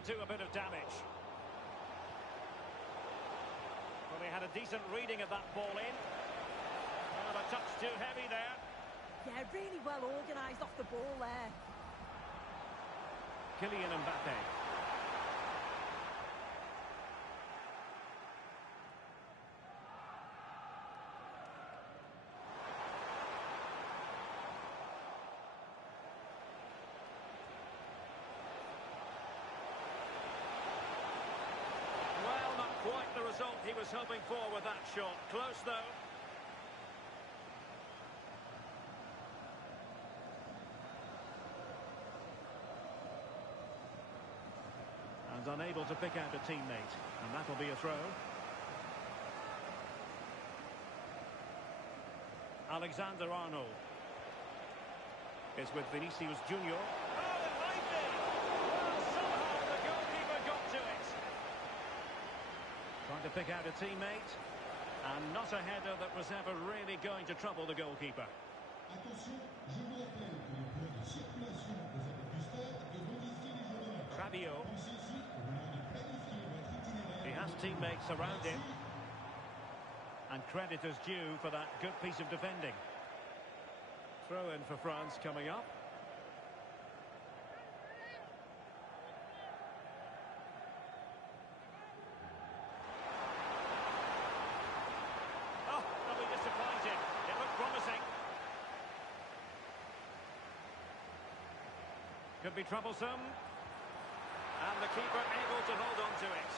could do a bit of damage. Well, they had a decent reading of that ball in. And a touch too heavy there. Yeah, really well organised off the ball there. Kylian Mbappe. Well, not quite the result he was hoping for with that shot. Close, though. And unable to pick out a teammate. And that'll be a throw. Alexander-Arnold is with Vinicius Junior. Oh, it might be! Well, somehow the goalkeeper got to it. Trying to pick out a teammate. And not a header that was ever really going to trouble the goalkeeper. Attention, je vous rappelle que les points de circulation aux abords du stade devront modifie les jours de match. Rabiot. Pensez-y au moment de planifier votre itinéraire. He has teammates around him. And credit is due for that good piece of defending. Throw in for France coming up. Oh, they'll be disappointed. It looked promising. Could be troublesome. And the keeper able to hold on to it.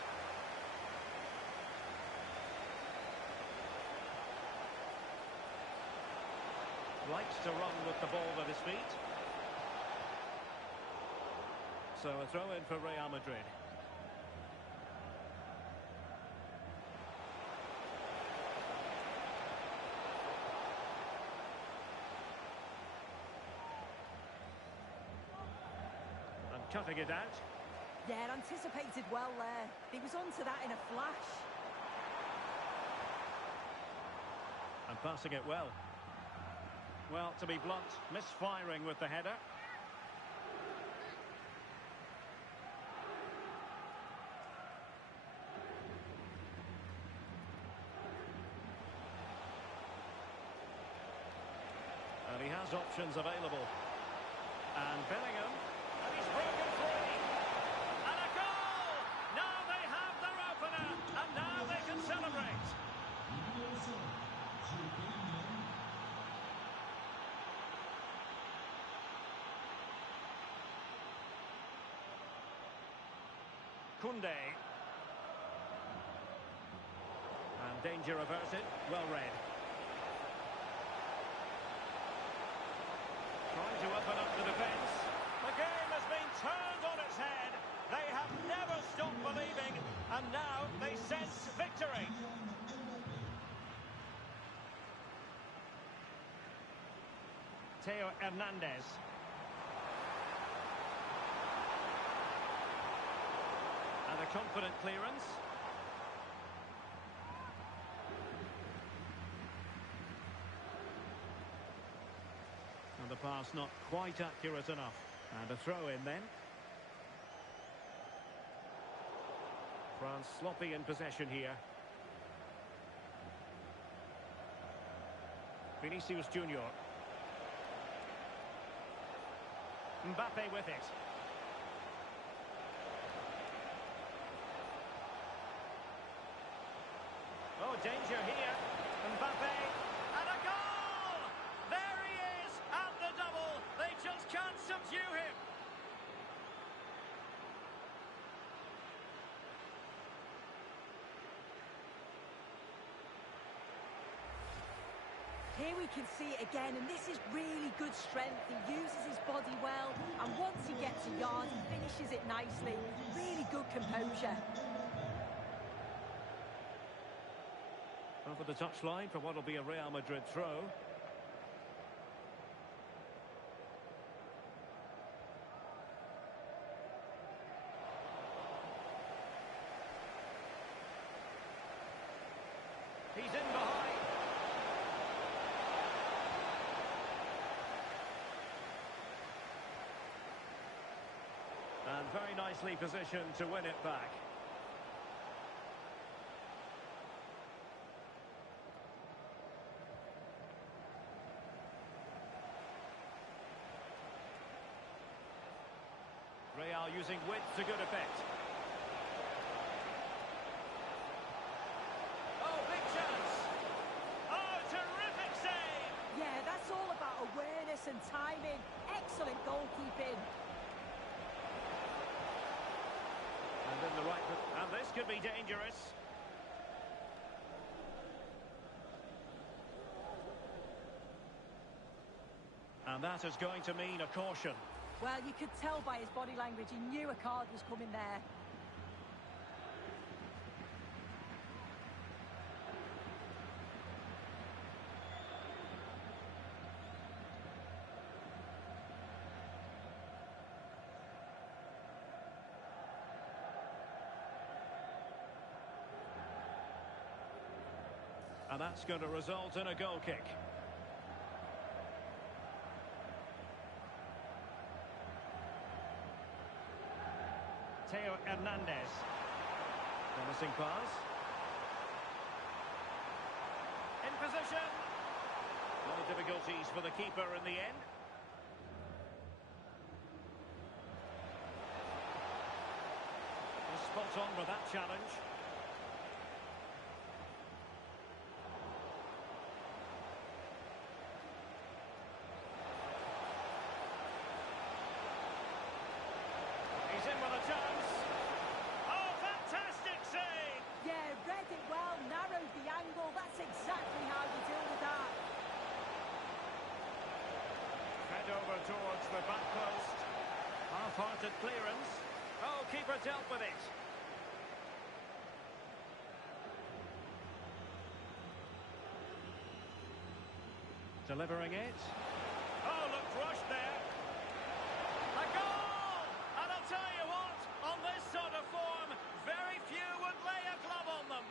Likes to run with the ball at his feet. So a throw in for Real Madrid. And cutting it out. Yeah, anticipated well there. He was onto that in a flash. And passing it well. Well, to be blunt, misfiring with the header. And he has options available. And Bellingham. And he's broken free. And a goal! Now they have their opener. And now they can celebrate. Koundé. And danger averted. Well read. Trying to open up the defence. The game has been turned on its head. They have never stopped believing. And now they sense victory. Theo Hernandez. And a confident clearance. And the pass not quite accurate enough. And a throw in then. France sloppy in possession here. Vinicius Junior. Mbappe with it. Oh, danger here. Mbappe. And a goal! There he is at the double. They just can't subdue him. Here we can see it again, and this is really good strength. He uses his body well, and once he gets a yard, he finishes it nicely. Really good composure. Over the touchline for what will be a Real Madrid throw. He's in behind. And very nice. nicely positioned to win it back. Real using width to good effect. Oh, big chance! Oh, terrific save! Yeah, that's all about awareness and timing. Excellent goalkeeping. And in the right... And this could be dangerous. And that is going to mean a caution. Well, you could tell by his body language he knew a card was coming there. And that's going to result in a goal kick. Theo Hernandez. Promising pass. In position. No difficulties for the keeper in the end. Spot on with that challenge. He's in with a chance. Oh, fantastic save! Yeah, read it well, narrowed the angle. That's exactly how you deal with that. Head over towards the back post. Half-hearted clearance. Oh, keeper dealt with it. Delivering it. Oh, looked rushed there. A goal! And I'll tell you what, on this sort of form, very few would lay a glove on them.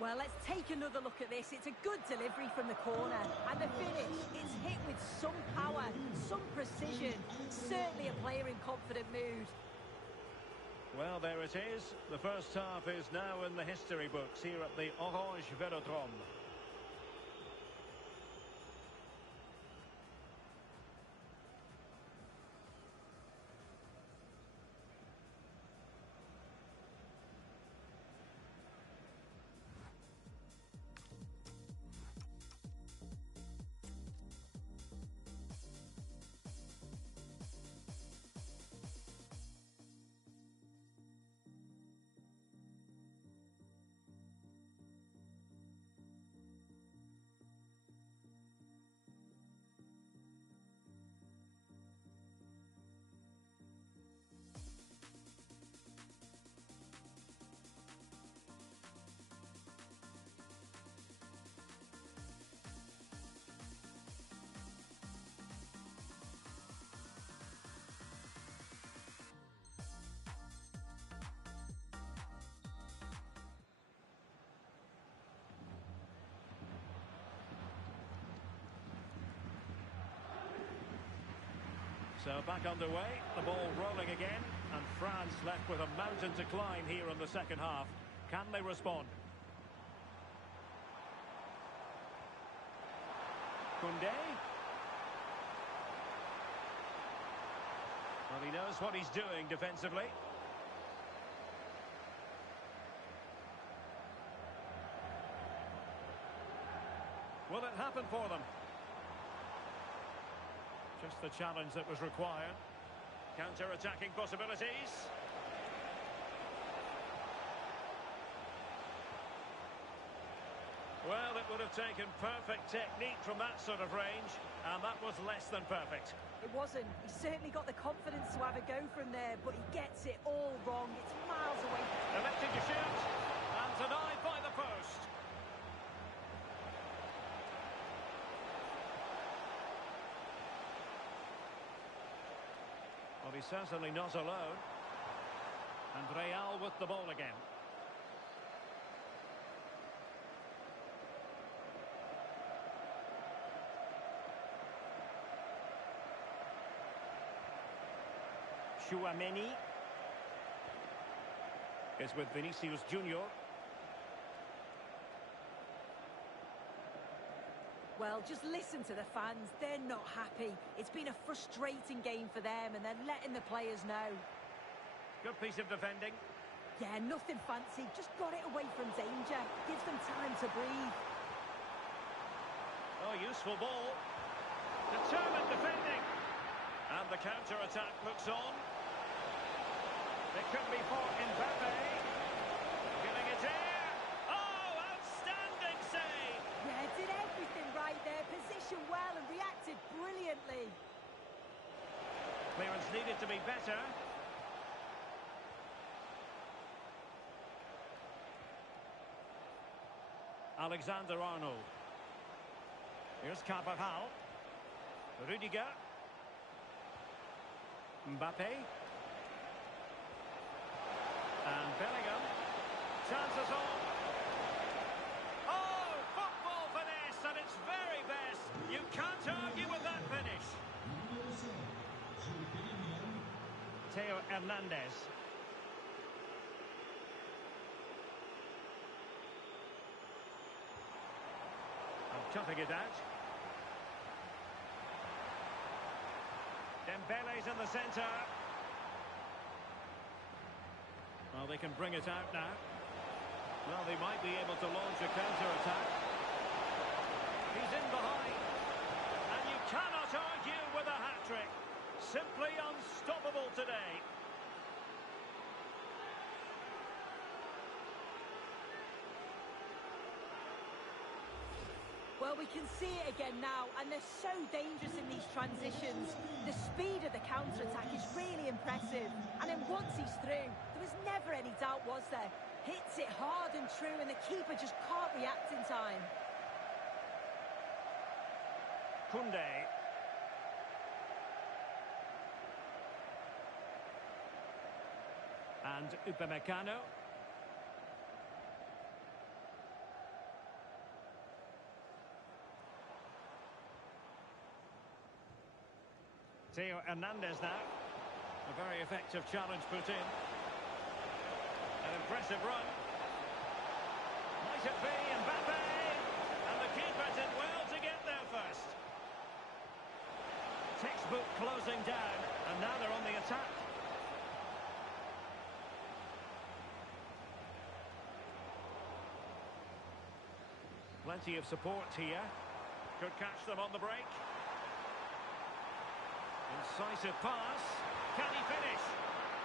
Well, let's take another look at this. It's a good delivery from the corner. And the finish, it's hit with some power, some precision. Certainly a player in confident mood. Well, there it is. The first half is now in the history books here at the Orange Velodrome. So back underway, the ball rolling again, and France left with a mountain to climb here in the second half. Can they respond? Koundé. Well, he knows what he's doing defensively. Will it happen for them? Just the challenge that was required. Counter-attacking possibilities. Well, it would have taken perfect technique from that sort of range, and that was less than perfect. It wasn't. He certainly got the confidence to have a go from there, but he gets it all wrong. It's miles away. Elected to shoot, and denied by the post. Well, he's certainly not alone. And Real with the ball again. Chouameni is with Vinicius Junior. Well, just listen to the fans. They're not happy. It's been a frustrating game for them, and they're letting the players know. Good piece of defending. Yeah, nothing fancy. Just got it away from danger. Gives them time to breathe. Oh, useful ball. Determined defending. And the counter-attack looks on. It could be for Mbappe. Giving it here. Oh, outstanding save. Yeah, did everything right there. Positioned well and reacted brilliantly. Clearance needed to be better. Alexander-Arnold. Here's Carvajal. Rudiger. Mbappe. And Bellingham. Chances on. Oh, football finesse at its very best. You can't argue with that finish. Theo Hernandez. Cutting it out. Dembele's in the centre. Well, they can bring it out now. Well, they might be able to launch a counter-attack. He's in behind. And you cannot argue with a hat-trick. Simply unstoppable today. Well, we can see it again now, and they're so dangerous in these transitions. The speed of the counter-attack is really impressive. And then once he's through, there was never any doubt, was there? Hits it hard and true, and the keeper just can't react in time. Koundé. And Upamecano. Theo Hernandez now. A very effective challenge put in. An impressive run. Might it be Mbappe? And the keeper did well to get there first. Textbook closing down, and now they're on the attack. Plenty of support here. Could catch them on the break. Incisive pass. Can he finish?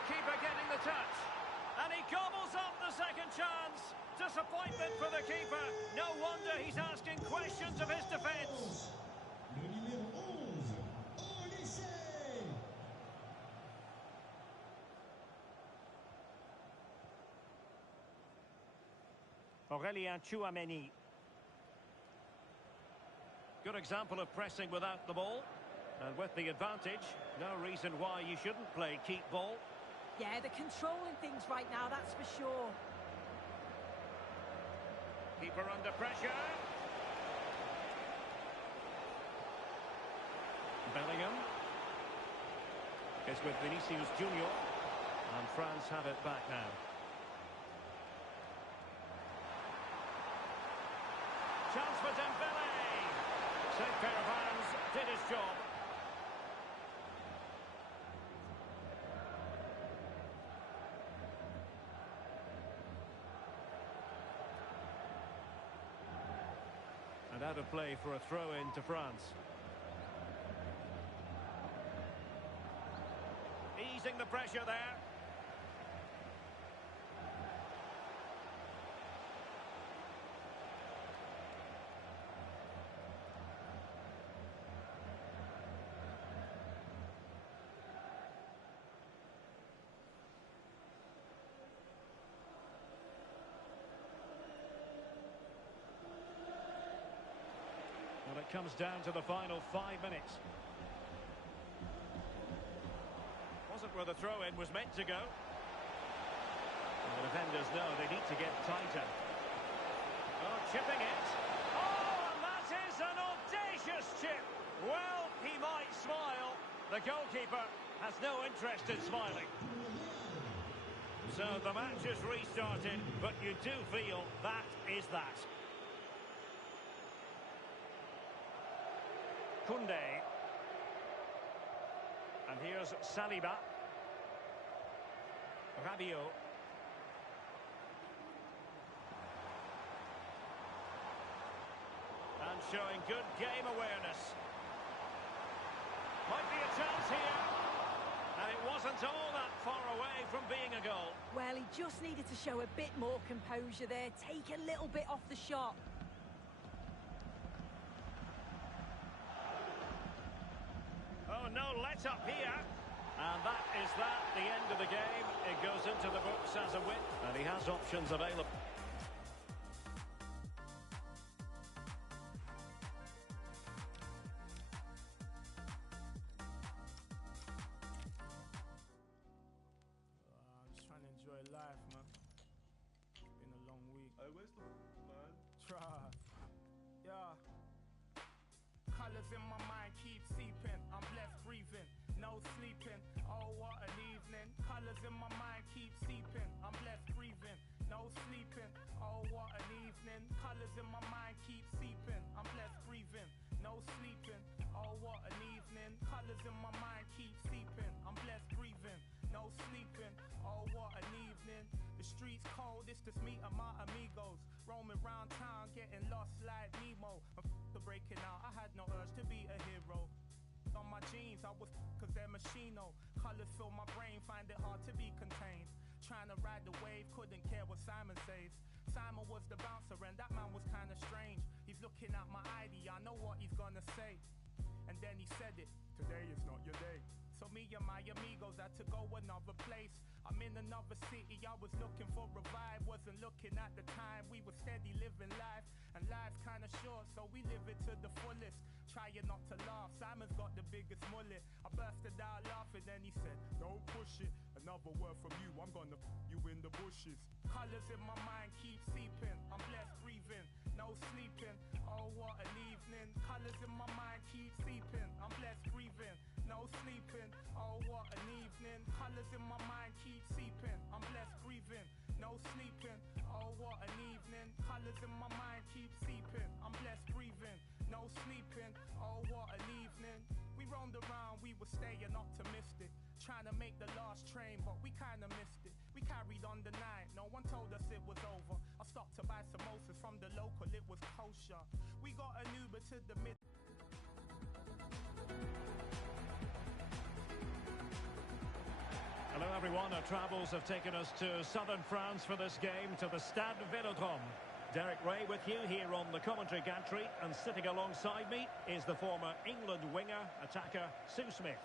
Keeper getting the touch. And he gobbles up the second chance. Disappointment for the keeper. No wonder he's asking questions of his defence. Le numéro 11, Olise. Aurélien Chouameni. Good example of pressing without the ball. And with the advantage, no reason why you shouldn't play keep ball. Yeah, they're controlling things right now, that's for sure. Keeper under pressure. Bellingham is with Vinicius Junior. And France have it back now. Chance for Dembele. Safe pair of hands, did his job. And out of play for a throw-in to France. Easing the pressure there. Well, it comes down to the final 5 minutes. Wasn't where the throw-in was meant to go. And the defenders know they need to get tighter. Oh, chipping it. Oh, and that is an audacious chip. Well, he might smile, The goalkeeper has no interest in smiling. So the match has restarted, but you do feel that is that. Koundé. And here's Saliba. Rabiot. And showing good game awareness. Might be a chance here. And it wasn't all that far away from being a goal. Well, he just needed to show a bit more composure there, take a little bit off the shot. Oh, no let-up here. And that is that, the end of the game. It goes into the books as a win. And he has options available. I'm just trying to enjoy life, man. Been a long week. Hey, where's the man? Try. Yeah. Colors in my mind keep seeping. I'm blessed breathing, no sleeping. Oh, what an evening. Colors in my mind keep seeping. I'm blessed breathing, no sleeping. Oh, what an evening. Colors in my mind keep seeping. I'm blessed breathing, no sleeping. Oh, what an evening. Colors in my mind keep seeping. I'm blessed breathing, no sleeping. Oh, what an evening. The streets cold, it's just me and my amigos. Roaming round town, getting lost like Nemo. I'm breaking out, I had no urge to be a hero. On my jeans, I was cause they're machino. Colors fill my brain, find it hard to be contained. Trying to ride the wave, couldn't care what Simon says. Simon was the bouncer and that man was kinda strange. He's looking at my ID, I know what he's gonna say. And then he said it, today is not your day. So me and my amigos had to go another place. I'm in another city, I was looking for a vibe. Wasn't looking at the time, we were steady living life. And life's kinda short, so we live it to the fullest. Trying not to laugh, Simon's got the biggest mullet. I bursted out laughing, then he said, don't push it. Another word from you, I'm gonna you in the bushes. Colors in my mind keep seeping, I'm blessed breathing, no sleeping. Oh, what an evening. Colors in my mind keep seeping, I'm blessed breathing, no sleeping. Oh, what an evening. Colors in my mind keep seeping, I'm blessed breathing, no sleeping. Oh, what an evening. Colors in my mind keep seeping, I'm blessed breathing, no sleeping. Oh, what an evening. We roamed around, we were staying optimistic, trying to make the last train, but we kinda missed it. We carried on the night, no one told us it was over. I stopped to buy samosas from the local, it was kosher. We got an Uber to the mid. Hello everyone, our travels have taken us to southern France for this game, to the Stade Vélodrome. Derek Ray with you here on the commentary gantry, and sitting alongside me is the former England winger, attacker Sue Smith.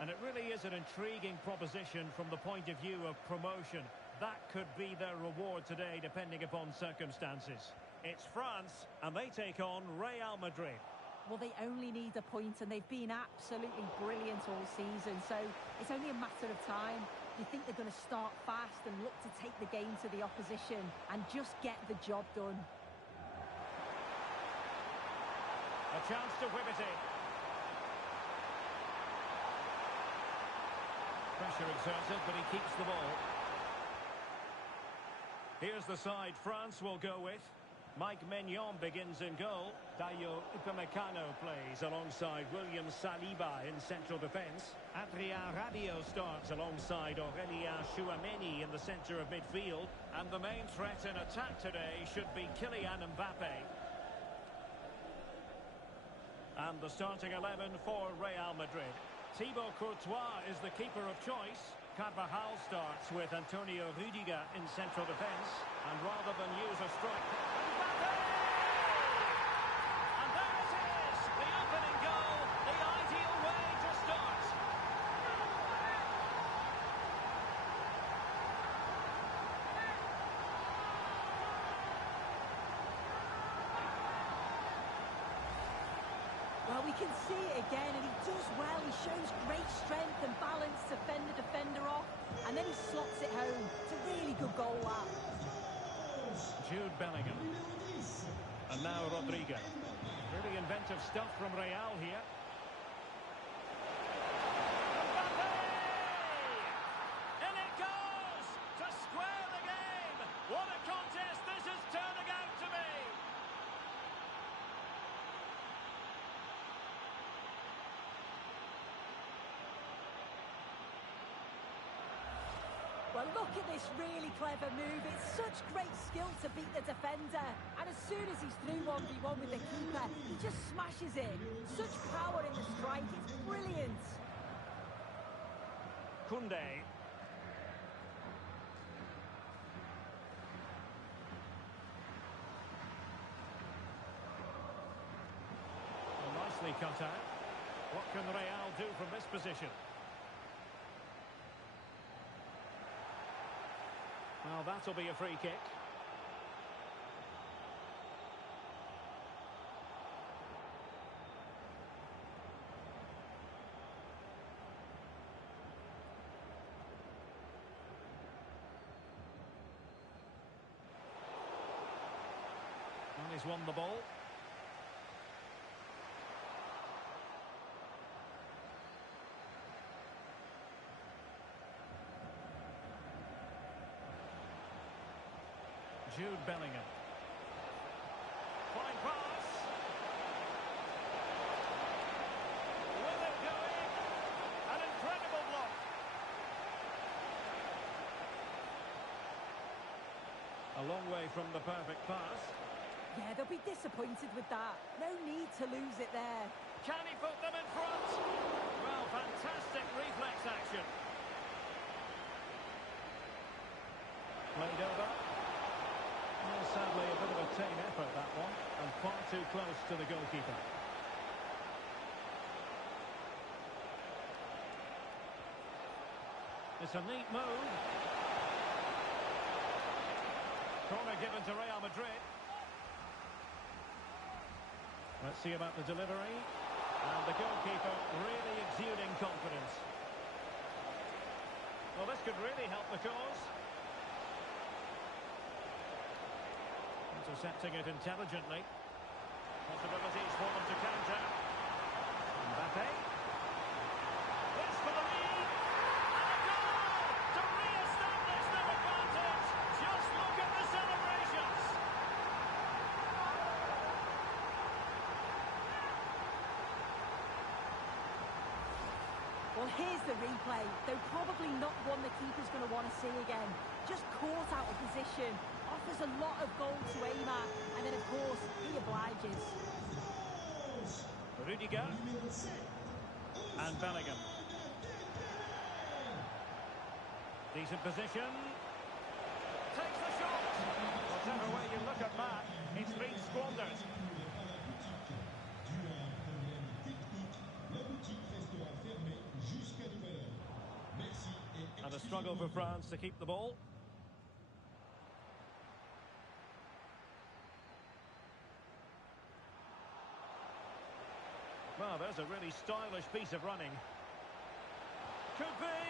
And it really is an intriguing proposition from the point of view of promotion. That could be their reward today, depending upon circumstances. It's France, and they take on Real Madrid. Well, they only need a point, and they've been absolutely brilliant all season, so it's only a matter of time. You think they're going to start fast and look to take the game to the opposition and just get the job done. A chance to whip it in. Pressure exerted, but he keeps the ball. Here's the side France will go with. Mike Maignan begins in goal. Dayo Upamecano plays alongside William Saliba in central defence. Adrien Rabiot starts alongside Aurélien Tchouameni in the centre of midfield. And the main threat in attack today should be Kylian Mbappe. And the starting 11 for Real Madrid. Thibaut Courtois is the keeper of choice. Carvajal starts with Antonio Rüdiger in central defence. And rather than use a strike... Mbappe! And there it is! The opening goal, the ideal way to start. Well, we can see it again, and he does well. He shows great strength and balance to fend the defender off, and then he slots it home. It's a really good goal, that. Jude Bellingham. And now Rodrigo. Really inventive stuff from Real here. Look at this really clever move. It's such great skill to beat the defender. And as soon as he's through 1v1 with the keeper, he just smashes it. Such power in the strike. It's brilliant. Koundé. Nicely cut out. What can Real do from this position? Well, that'll be a free kick. And he's won the ball. Jude Bellingham. Fine pass. With it going. An incredible block. A long way from the perfect pass. Yeah, they'll be disappointed with that. No need to lose it there. Can he put them in front? Well, fantastic reflex action. Played over. Well, sadly, a bit of a tame effort, that one, and far too close to the goalkeeper. It's a neat move. Corner given to Real Madrid. Let's see about the delivery. And the goalkeeper really exuding confidence. Well, this could really help the cause. Intercepting it intelligently. Possibilities for them to counter. Mbappe. This for the lead. And a goal to re-establish their advantage. Just look at the celebrations. Well, here's the replay. Though probably not one the keeper's going to want to see again. Just caught out of position. Offers a lot of goal to aim at. And then, of course, he obliges. Rudiger. And Bellingham. Decent position. Takes the shot. Whatever way you look at that, it's been squandered. And a struggle for France to keep the ball. Well, there's a really stylish piece of running. Could be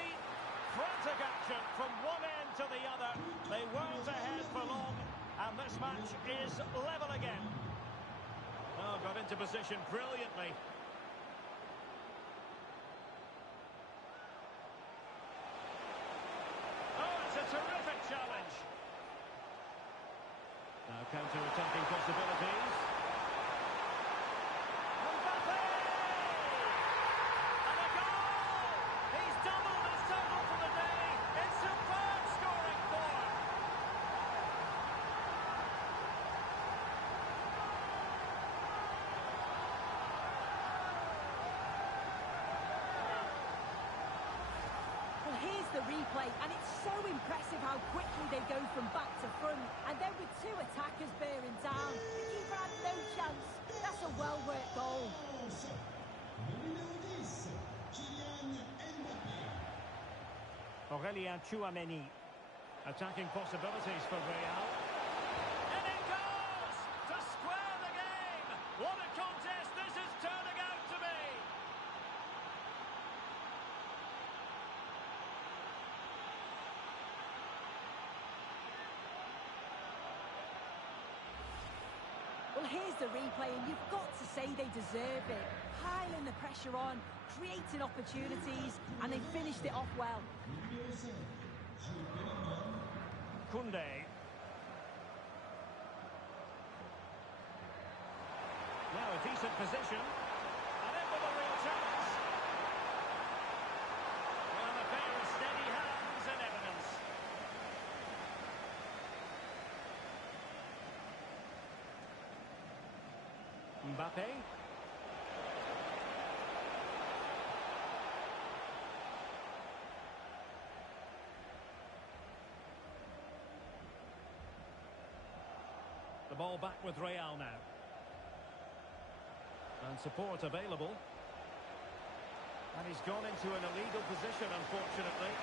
frantic action from one end to the other. They weren't ahead for long, and this match is level again. Oh, got into position brilliantly. Oh, it's a terrific challenge. Now counter-attacking possibilities. Mbappe! And a goal! He's doubled his total for the day. It's superb scoring form. Well, here's the replay, and it's so impressive how quickly they go from back to front. And then with two attackers bearing down, the keeper had no chance. That's a well-worked goal. Aurélien Tchouameni. Attacking possibilities for Real. And it goes to square the game. What a contest this is turning out to be. Well, here's the replay, and you've got to say they deserve it. Piling the pressure on, creating opportunities, and they finished it off well. Koundé. Now a decent position. And in with a real chance. Well, a pair of steady hands and evidence. Mbappe. The ball back with Real now. And support available. And he's gone into an illegal position, unfortunately.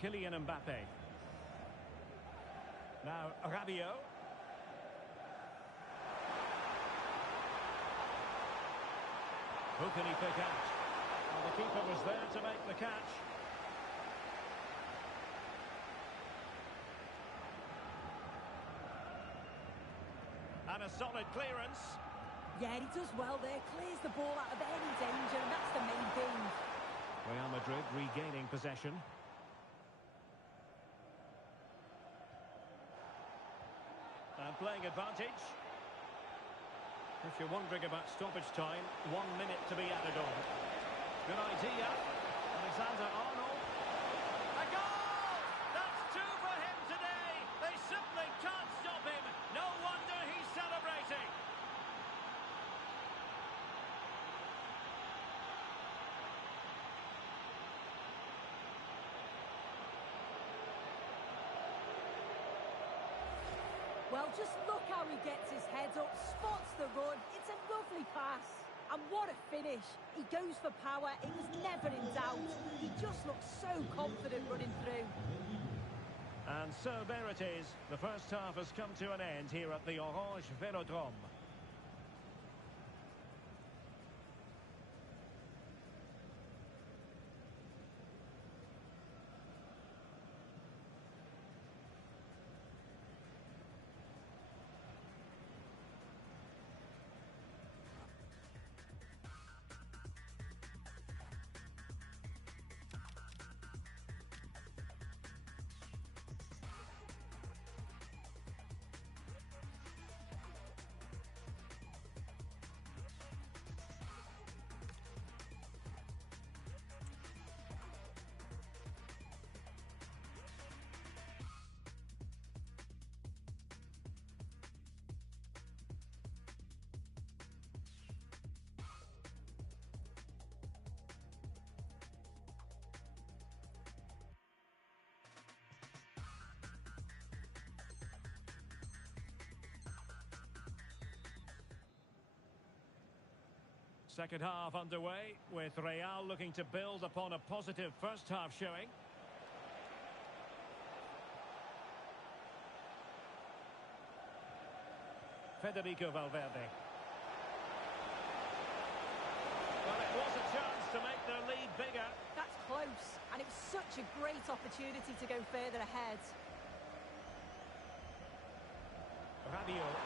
Kylian Mbappe. Now Rabiot. Who can he pick out? Well, the keeper was there to make the catch. And a solid clearance. Yeah, he does well there. Clears the ball out of any danger, and that's the main thing. Real Madrid regaining possession. And playing advantage. If you're wondering about stoppage time, 1 minute to be added on. Good idea. Alexander-Arnold. A goal! That's 2 for him today. They simply can't stop him. No wonder he's celebrating. Well, just look how he gets his head up, spots the run. It's a lovely pass. And what a finish. He goes for power. It was never in doubt. He just looks so confident running through. And so there it is. The first half has come to an end here at the Orange Velodrome. Second half underway, with Real looking to build upon a positive first half showing. Federico Valverde. Well, it was a chance to make their lead bigger. That's close, and it was such a great opportunity to go further ahead. Rabiot.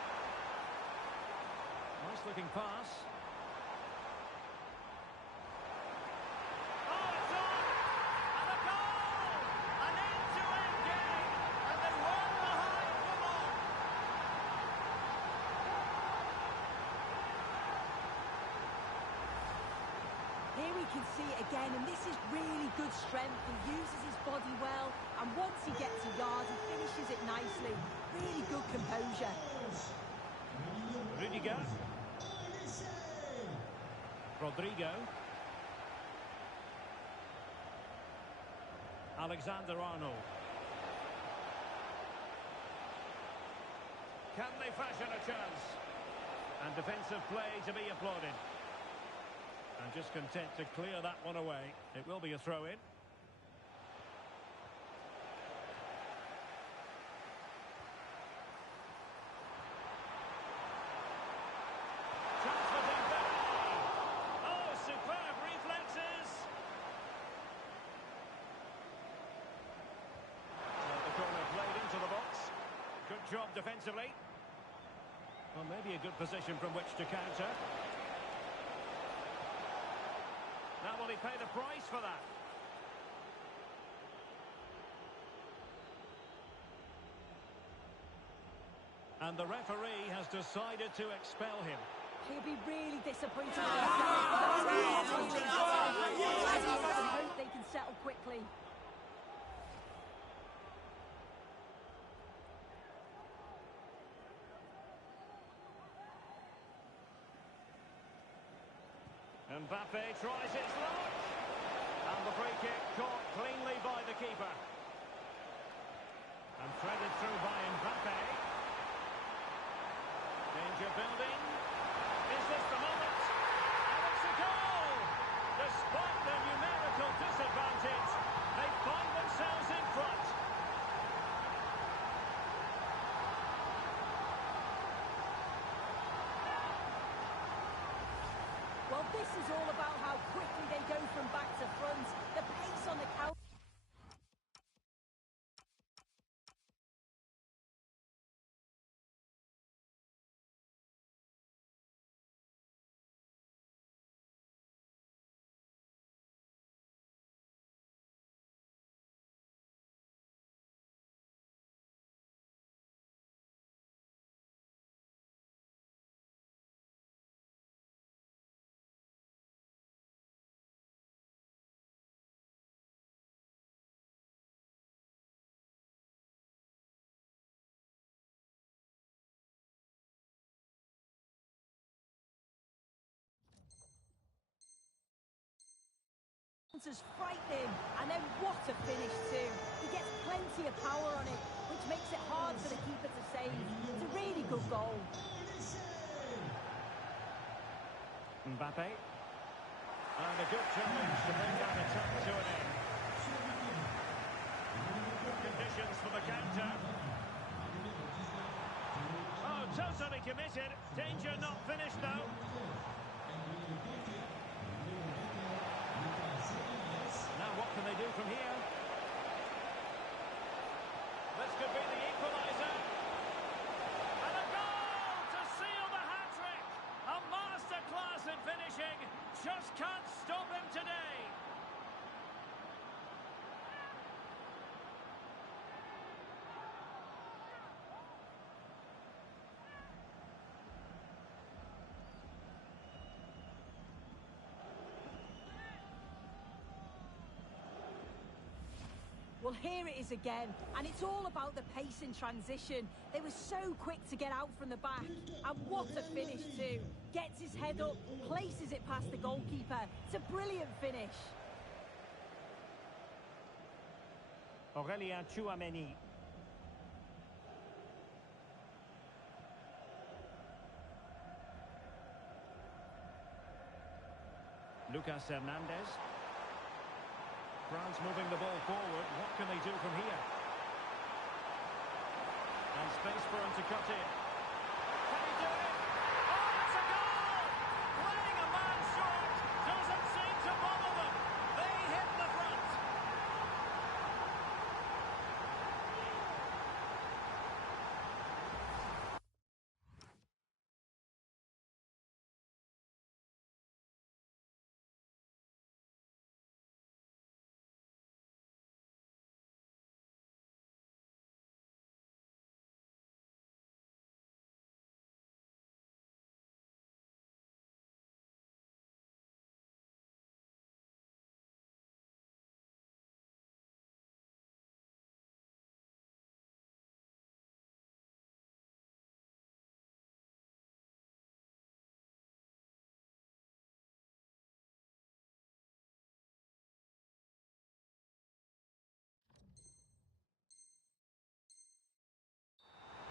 Nice looking pass. Here we can see it again, and this is really good strength. He uses his body well, and once he gets a yard, he finishes it nicely. Really good composure. Rudiger. Rodrigo. Alexander-Arnold. Can they fashion a chance? And defensive play to be applauded. And just content to clear that one away. It will be a throw-in. Chance for Dembele. Oh, superb reflexes. The corner played into the box. Good job defensively. Well, maybe a good position from which to counter. Now will he pay the price for that? And the referee has decided to expel him. He'll be really disappointed. I hope they can settle quickly. Mbappe tries his luck. And the free kick caught cleanly by the keeper. And threaded through by Mbappe. Danger building. Is this the moment? And it's a goal! Despite their numerical disadvantage, they find themselves in front. Well, this is all about how quickly they go from back to front. The pace on the counter. Is frightening, and then what a finish too. He gets plenty of power on it, which makes it hard for the keeper to save. It's a really good goal. Mbappe. And a good challenge to bring that attack to an end. Conditions for the counter. Oh, totally committed. Danger not finished though. Now what can they do from here? This could be the equaliser. And a goal to seal the hat-trick. A masterclass in finishing. Just can't stop him today. Well, here it is again, and it's all about the pace in transition. They were so quick to get out from the back, and what a finish too. Gets his head up, places it past the goalkeeper. It's a brilliant finish. Aurélien Tchouameni. Lucas Hernandez. France moving the ball forward. What can they do from here? And space for him to cut in. Can he do it? Oh, it's a goal! Playing a man short doesn't seem to bother them. They hit the front.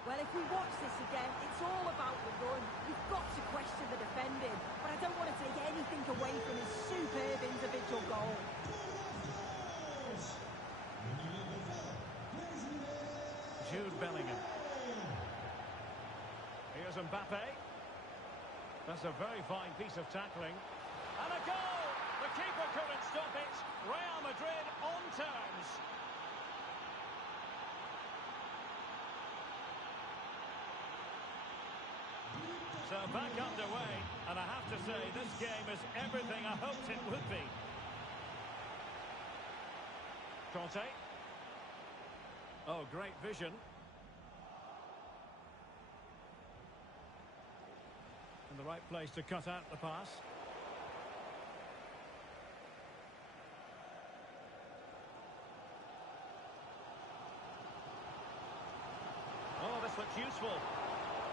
Well, if we watch this again, it's all about the run. You've got to question the defending, but I don't want to take anything away from his superb individual goal. Jude Bellingham. Here's Mbappe. That's a very fine piece of tackling. And a goal! The keeper couldn't stop it. Real Madrid on terms. So back underway, and I have to say this game is everything I hoped it would be. Conte. Oh, great vision. And the right place to cut out the pass. Oh, this looks useful.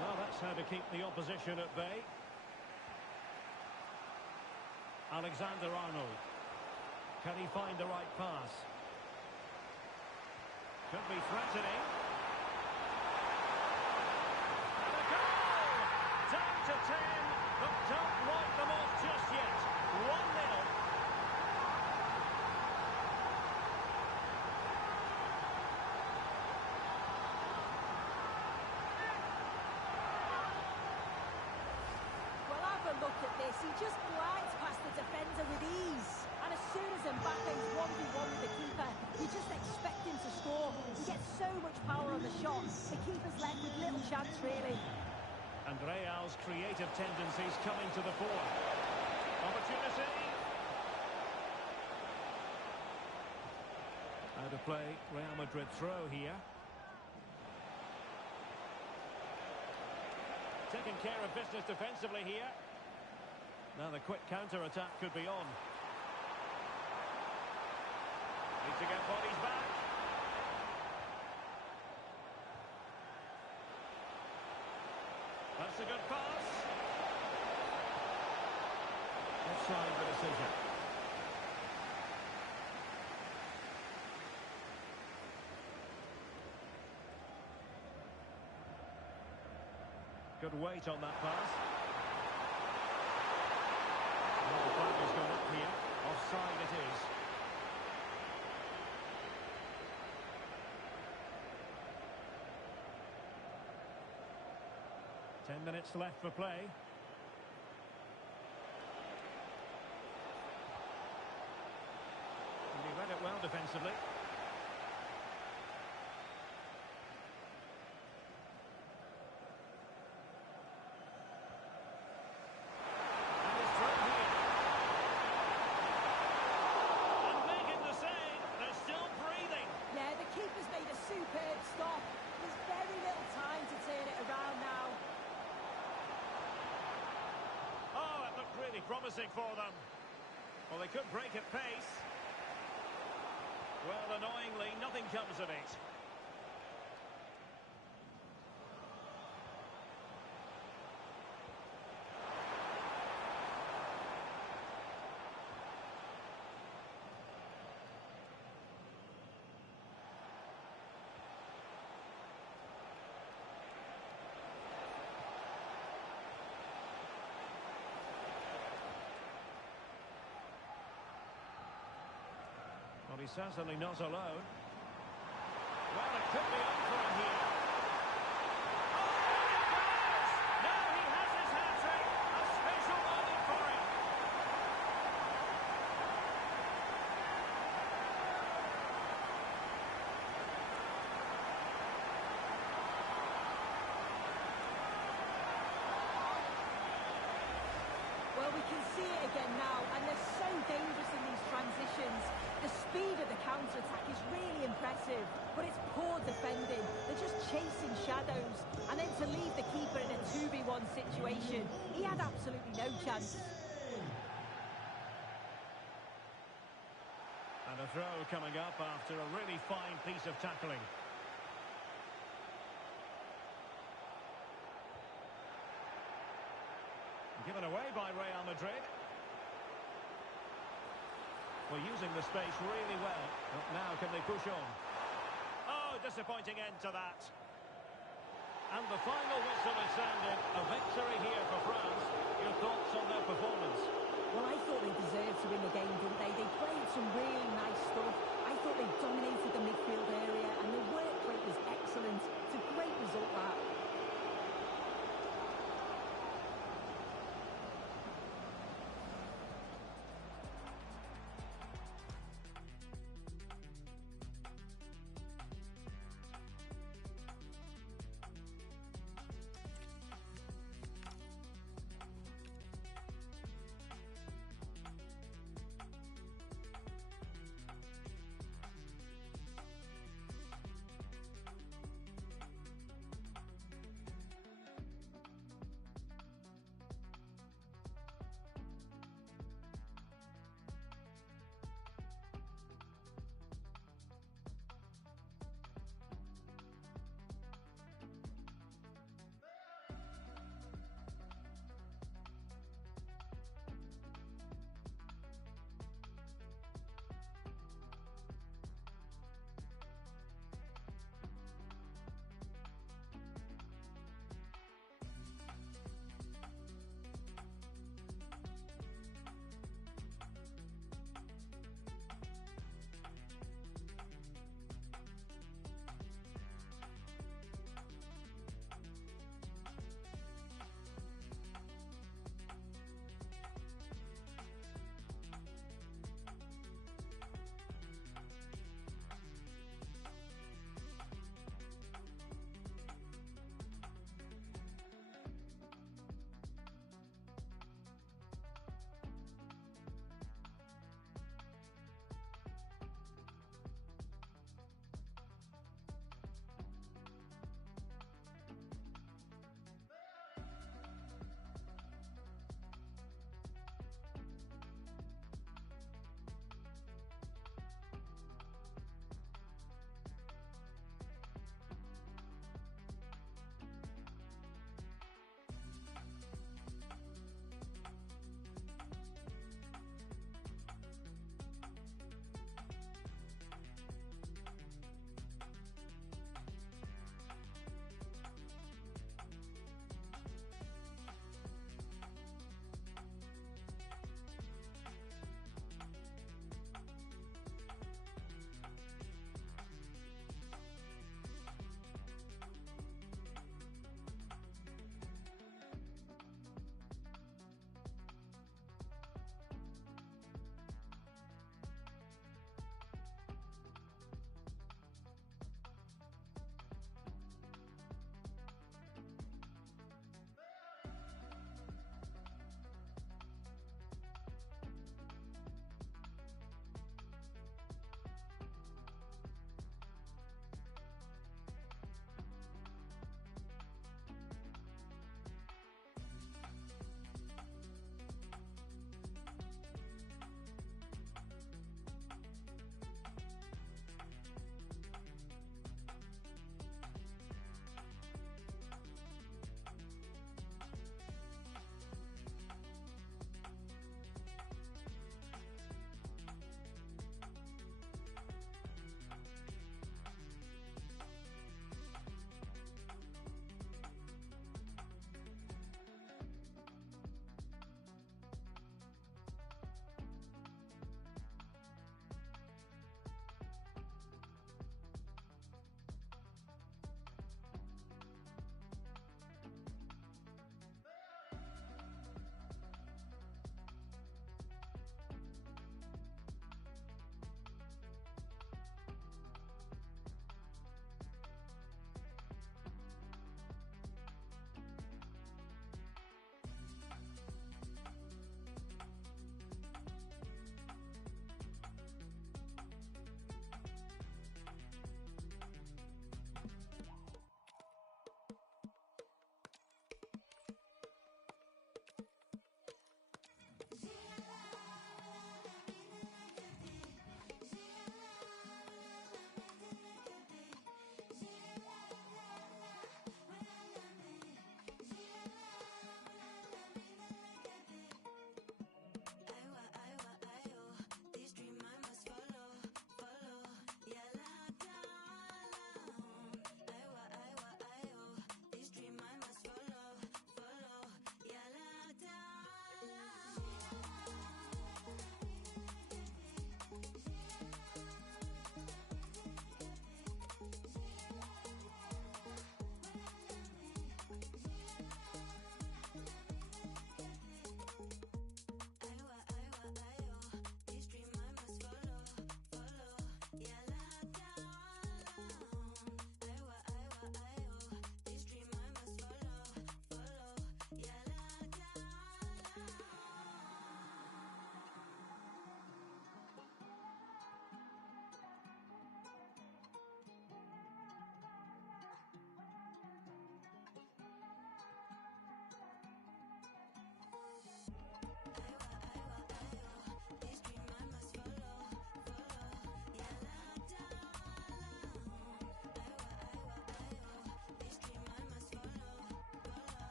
Well, that's how to keep the opposition at bay. Alexander-Arnold. Can he find the right pass? Could be threatening. And a goal! Down to 10, but don't write them off just yet. 1-0. Look at this, he just glides past the defender with ease. And as soon as Mbappe's 1v1 with the keeper, you just expect him to score. He gets so much power on the shot, the keeper's left with little chance really. And Real's creative tendencies coming to the fore. Opportunity. Out of play, Real Madrid throw here. Taking care of business defensively here. Now the quick counter-attack could be on. Need to get bodies back. That's a good pass. Offside the decision. Good weight on that pass. Well, the flag has gone up here. Offside it is. Ten minutes left for play. And he read it well defensively. Superb stop. There's very little time to turn it around now. Oh, it looked really promising for them. Well, they could break at pace. Well, annoyingly, nothing comes of it. Well, he's certainly not alone. Well, it could be on for him here. Oh, and it goes! Now he has his hat-trick. A special moment for him. Well, we can see it again now, and they're so dangerous in these transitions. The speed of the counter-attack is really impressive, but it's poor defending. They're just chasing shadows, and then to leave the keeper in a 2v1 situation, he had absolutely no chance. And a throw coming up after a really fine piece of tackling. Given away by Real Madrid. Well, using the space really well. But now can they push on? Oh, disappointing end to that. And the final whistle is sounded. A victory here for France. Your thoughts on their performance? Well, I thought they deserved to win the game, didn't they? They played some really nice stuff. I thought they dominated the midfield area, and the work rate was excellent. It's a great result, that.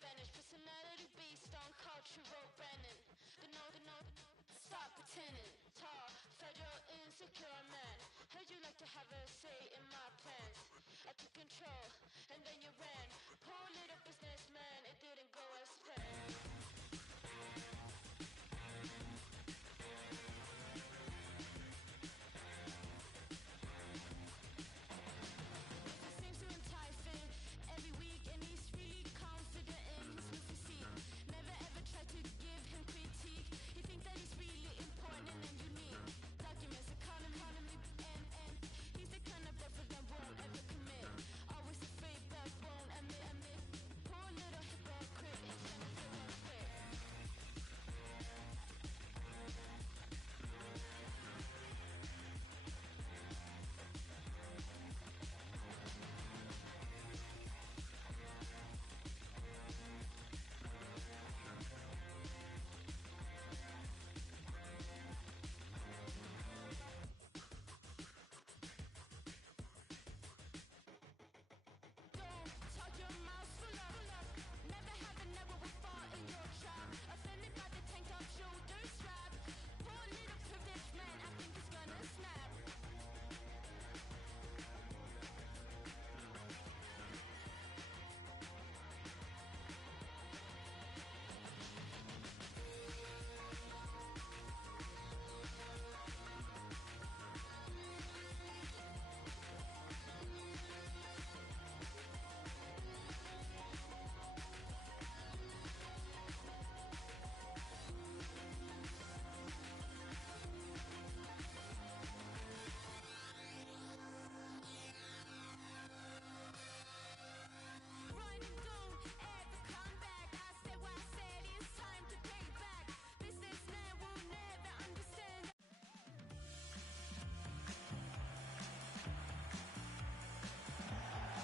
advantage. Personality based on cultural branding. The no, stop pretending. Tall, fragile, insecure man. Heard you like to have a say in my plans. I took control, and then you ran. Poor little businessman, it didn't go as planned.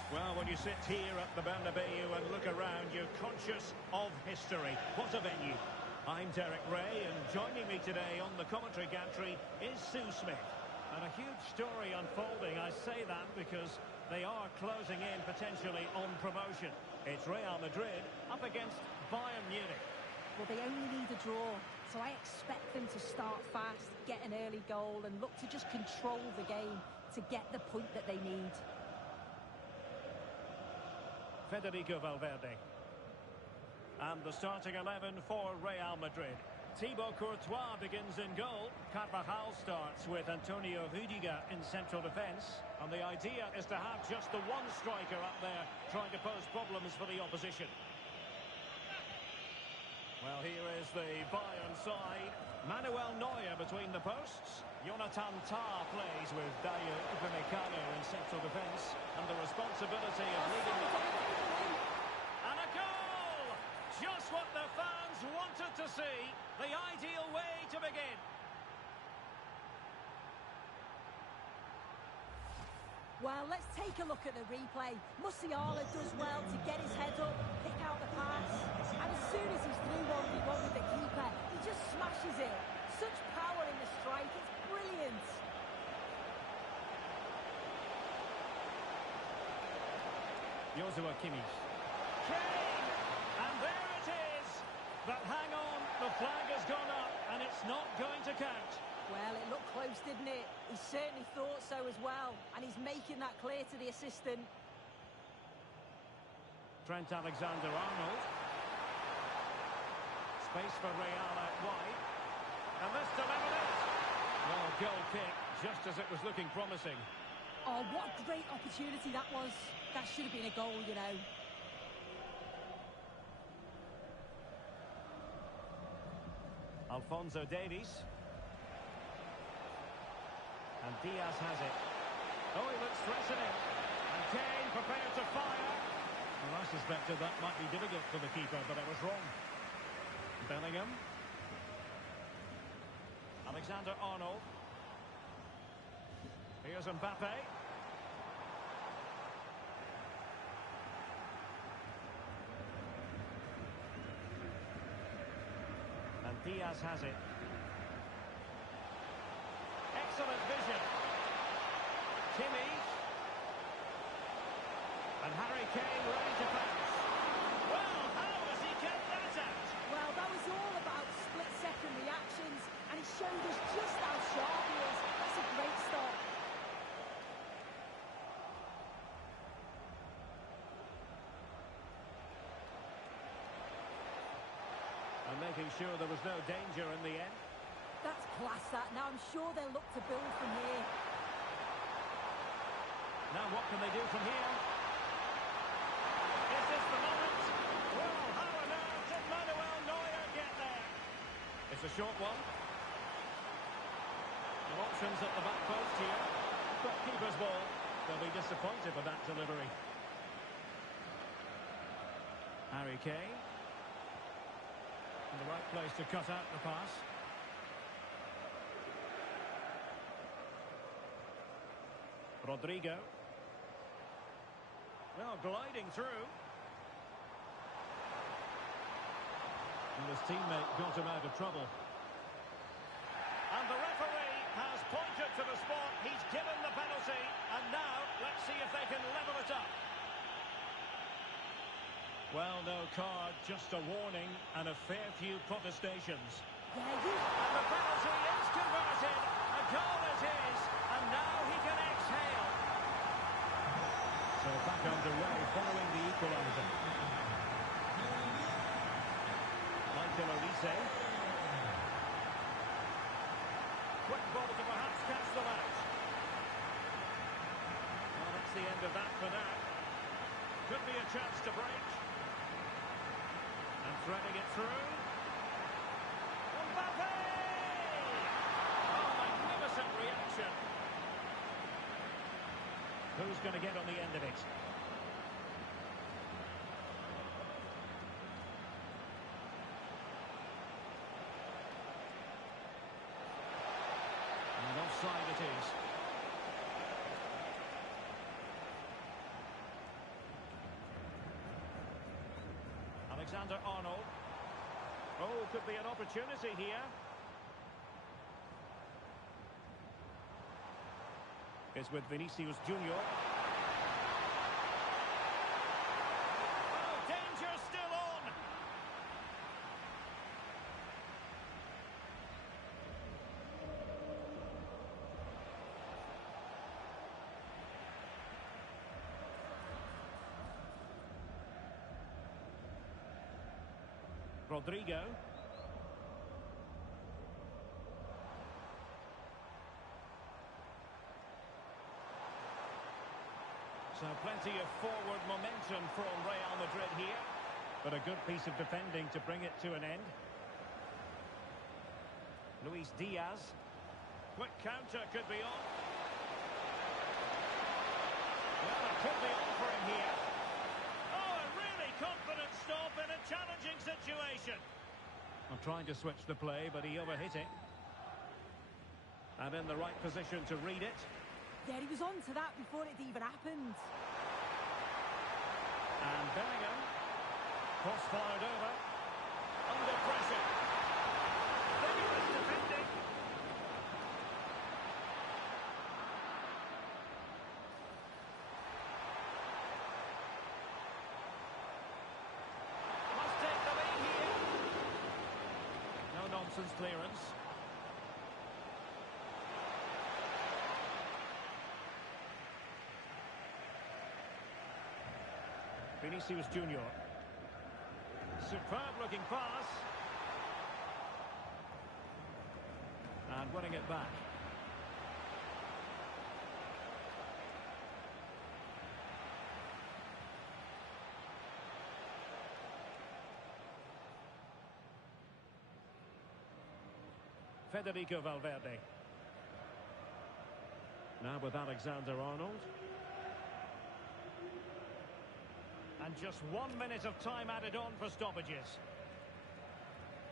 Well, when you sit here at the Bernabeu and look around, you're conscious of history. What a venue. I'm Derek Ray, and joining me today on the commentary gantry is Sue Smith. And a huge story unfolding. I say that because they are closing in potentially on promotion. It's Real Madrid up against Bayern Munich. Well, they only need a draw, so I expect them to start fast, get an early goal, and look to just control the game to get the point that they need. Federico Valverde. And the starting 11 for Real Madrid. Thibaut Courtois begins in goal. Carvajal starts with Antonio Rüdiger in central defence. And the idea is to have just the one striker up there trying to pose problems for the opposition. Well, here is the Bayern side. Manuel Neuer between the posts. Jonathan Tah plays with Dayo Upamecano in central defence. And the responsibility of leading the... And a goal! Just what the fans wanted to see. The ideal way to begin. Well, let's take a look at the replay. Musiala does well to get his head up, pick out the pass. And as soon as he's through 1v1 with the keeper, he just smashes it. Such power in the strike, it's brilliant. Joshua Kimmich. Kane! And there it is! But hang on, the flag has gone up and it's not going to count. Well, it looked close, didn't it? He certainly thought so as well. And he's making that clear to the assistant. Trent Alexander-Arnold. Space for Real out wide. And this delivered it. Well, goal kick, just as it was looking promising. Oh, what a great opportunity that was. That should have been a goal, you know. Alphonso Davies. And Diaz has it. Oh, he looks threatening. And Kane prepared to fire. Well, I suspected that might be difficult for the keeper, but I was wrong. Bellingham. Alexander-Arnold. Here's Mbappe. And Diaz has it. Excellent vision. Kimmich. And Harry Kane ready to pass. Well, how And making sure there was no danger in the end. That's class, that. Now I'm sure they'll look to build from here. Now what can they do from here? Is this the moment? Well, how on earth did Manuel Neuer get there? It's a short one. And options at the back post here. But keeper's ball. They'll be disappointed with that delivery. Harry Kane. In the right place to cut out the pass. Rodrigo. Well, gliding through. And his teammate got him out of trouble. And the referee has pointed to the spot. He's given the penalty. And now, let's see if they can level it up. Well, no card, just a warning and a fair few protestations. Yeah, And the penalty is converted. A goal it is. And now he can exhale. So back underway following the equaliser. Michael Olise. Quick ball to perhaps catch them out. Well, that's the end of that for now. Could be a chance to break. And threading it through. Mbappe! Oh, magnificent reaction. Who's going to get on the end of it? And offside it is. Alexander-Arnold. Oh, could be an opportunity here. It's with Vinicius Junior. Oh, danger still on. Rodrigo. So plenty of forward momentum from Real Madrid here. But a good piece of defending to bring it to an end. Luis Diaz. Quick counter could be on. Well, it could be on for him here. Oh, a really confident stop in a challenging situation. I'm trying to switch the play, but he overhit it. And in the right position to read it. Yeah, he was on to that before it even happened. And Bellingham. Cross fired over. Under pressure. Vigorous defending. Must take the lead here. No nonsense clearance. Vinicius Junior. Superb looking pass. And winning it back. Federico Valverde. Now with Alexander-Arnold. And just 1 minute of time added on for stoppages.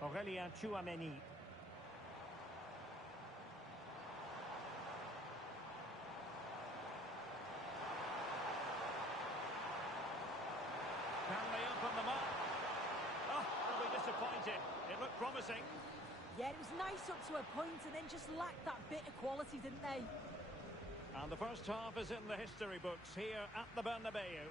Aurelien Tchouameni. Can they open them up? Oh, they'll be disappointed. It looked promising. Yeah, it was nice up to a point and then just lacked that bit of quality, didn't they? And the first half is in the history books here at the Bernabeu.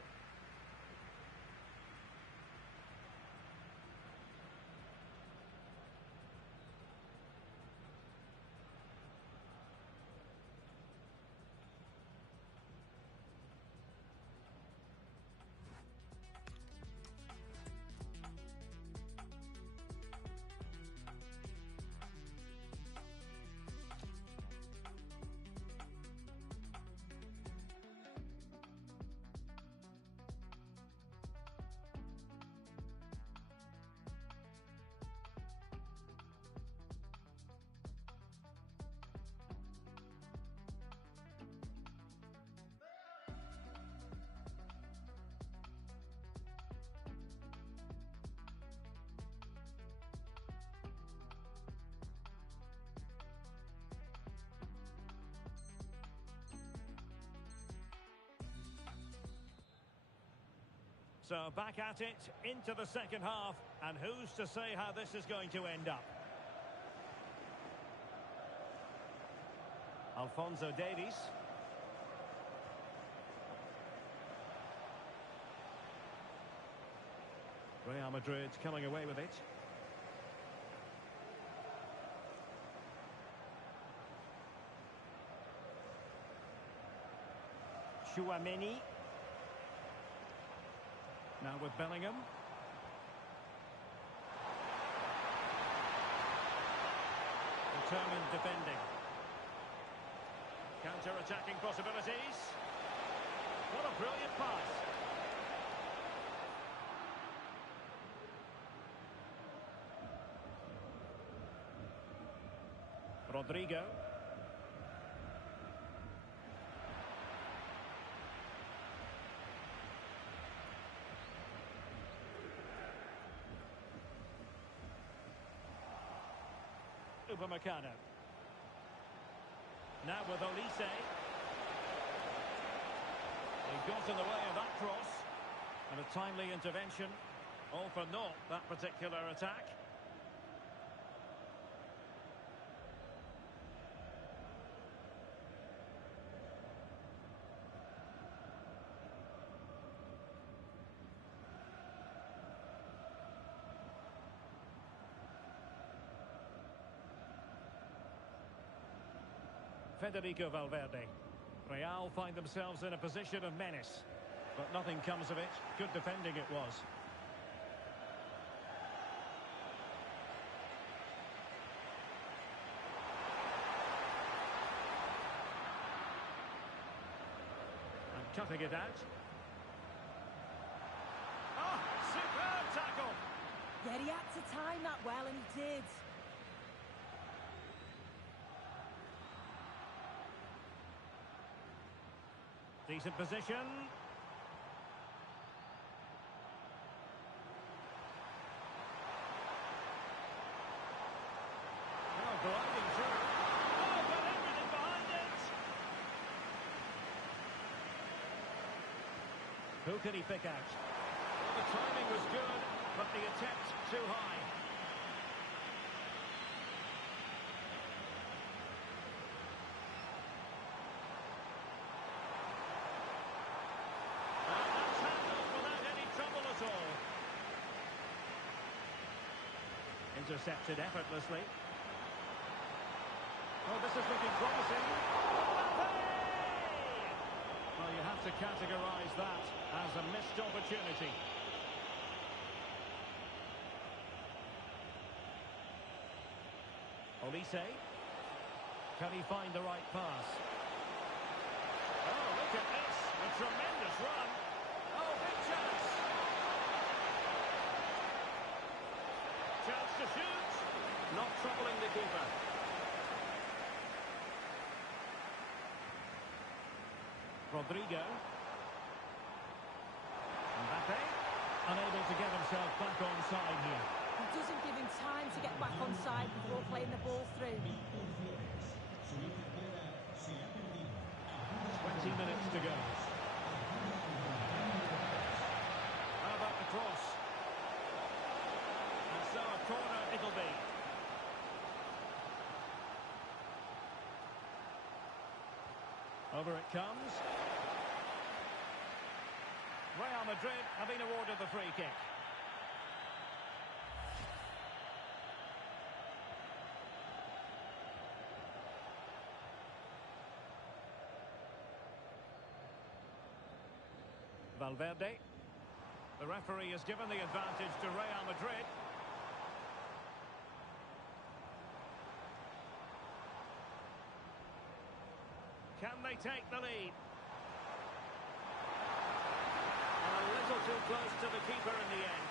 So back at it into the second half, and who's to say how this is going to end up? Alphonso Davies. Real Madrid coming away with it. Chouameni. Now with Bellingham. Determined defending. Counter-attacking possibilities. What a brilliant pass. Rodrigo. Upamecano. Now with Olise. He got in the way of that cross. And a timely intervention. All for naught, that particular attack. Federico Valverde. Real find themselves in a position of menace. But nothing comes of it. Good defending it was. And cutting it out. Oh, superb tackle! Yeah, he had to time that well, and he did. Decent position. Oh, gliding through. Oh, got everything behind it. Who can he pick out? Well, the timing was good, but the attempt too high. Intercepted effortlessly. Oh, this is looking promising. Well, you have to categorise that as a missed opportunity. Olise. Can he find the right pass? Oh, look at this. A tremendous run. Oh, big chance. Chance to shoot. Not troubling the keeper. Rodrigo. Mbappe. Unable to get himself back on side here. He doesn't give him time to get back on side before playing the ball through. 20 minutes to go. How about the cross? And so a corner it'll be. Over it comes. Real Madrid have been awarded the free kick. Valverde. The referee has given the advantage to Real Madrid. Can they take the lead? And a little too close to the keeper in the end.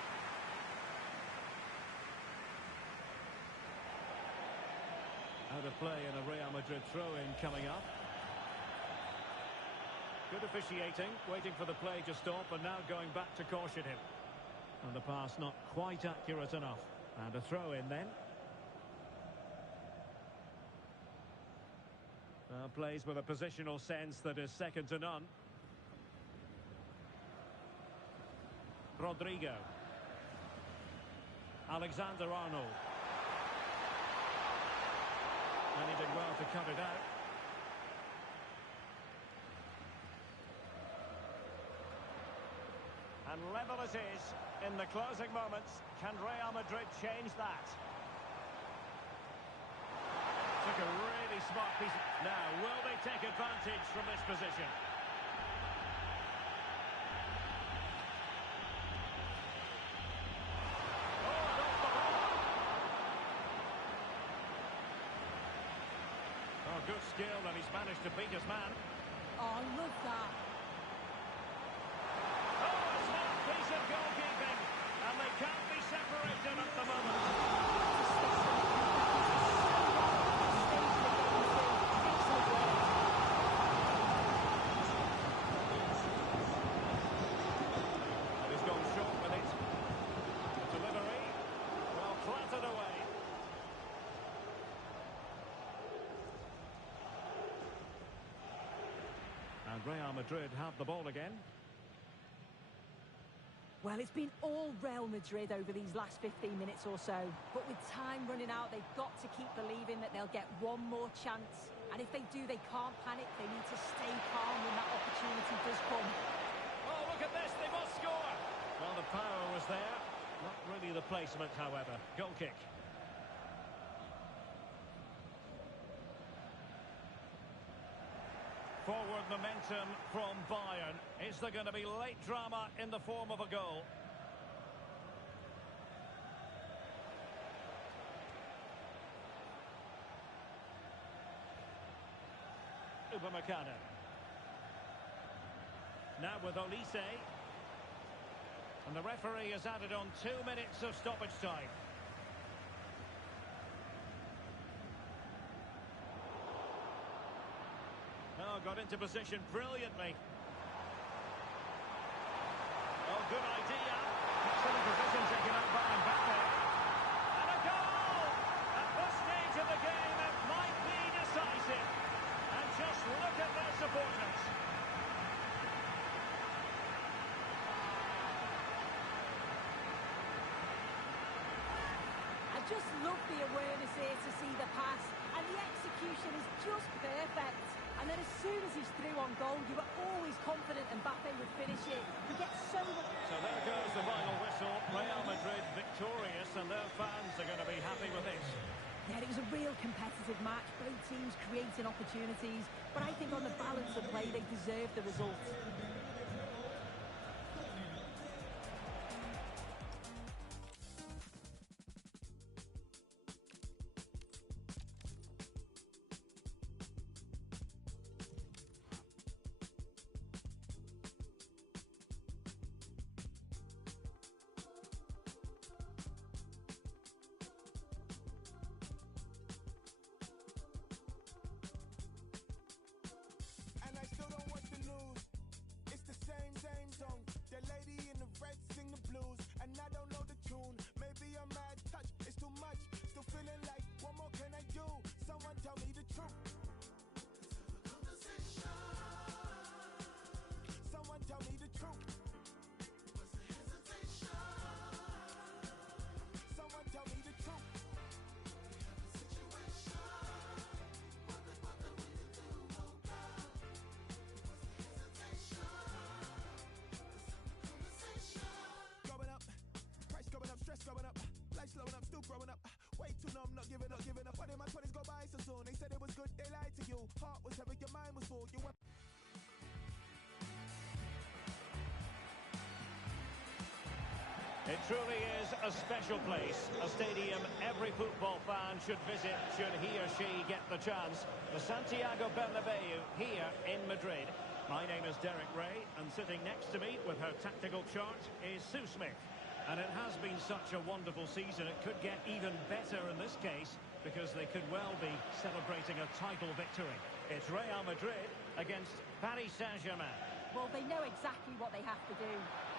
Out of play and a Real Madrid throw-in coming up. Good officiating, waiting for the play to stop and now going back to caution him. And the pass not quite accurate enough. And a throw-in then. Plays with a positional sense that is second to none. Rodrigo. Alexander-Arnold. And he did well to cut it out. And level it is in the closing moments. Can Real Madrid change that? Took a really smart piece. Now, will they take advantage from this position? Oh, good skill, and he's managed to beat his man. Oh, look that. Oh, a smart piece of goalkeeping, and they can't be separated at the moment. And he's gone short with it. The delivery, well, clattered away. And Real Madrid have the ball again. Well, it's been all Real Madrid over these last 15 minutes or so. But with time running out, they've got to keep believing that they'll get one more chance. And if they do, they can't panic. They need to stay calm when that opportunity does come. Oh, look at this, they must score! Well, the power was there. Not really the placement, however. Goal kick. Forward momentum from Bayern. Is there going to be late drama in the form of a goal? Upamecano. Now with Olise. And the referee has added on 2 minutes of stoppage time. Oh, got into position brilliantly. Oh, good idea. Excellent position taken out by Mbappe. And a goal! At this stage of the game, it might be decisive. And just look at their supporters. I just love the awareness here to see the pass. And the execution is just perfect. And then as soon as he's through on goal, you were always confident Mbappe would finish it. He gets so much... So there goes the final whistle. Real Madrid victorious, and their fans are going to be happy with this. Yeah, it was a real competitive match. Both teams creating opportunities. But I think on the balance of play, they deserve the result. And I still don't watch the news. It's the same song. The lady in the red sing the blues, and I don't know the tune. Maybe I'm mad touch, it's too much. Still feeling like, what more can I do? Someone tell me the truth. Someone tell me the truth. Someone tell me the truth. Going up, price going up, stress going up, life slowing up, still growing up. Way too numb, not giving up, giving up. Why did my 20s go by so soon? They said it was good, they lied to you. Heart was heavy, your mind was full. You went. It truly is a special place, a stadium every football fan should visit should he or she get the chance. The Santiago Bernabeu here in Madrid. My name is Derek Ray, and sitting next to me with her tactical chart is Sue Smith. And it has been such a wonderful season. It could get even better in this case because they could well be celebrating a title victory. It's Real Madrid against Paris Saint-Germain. Well, they know exactly what they have to do.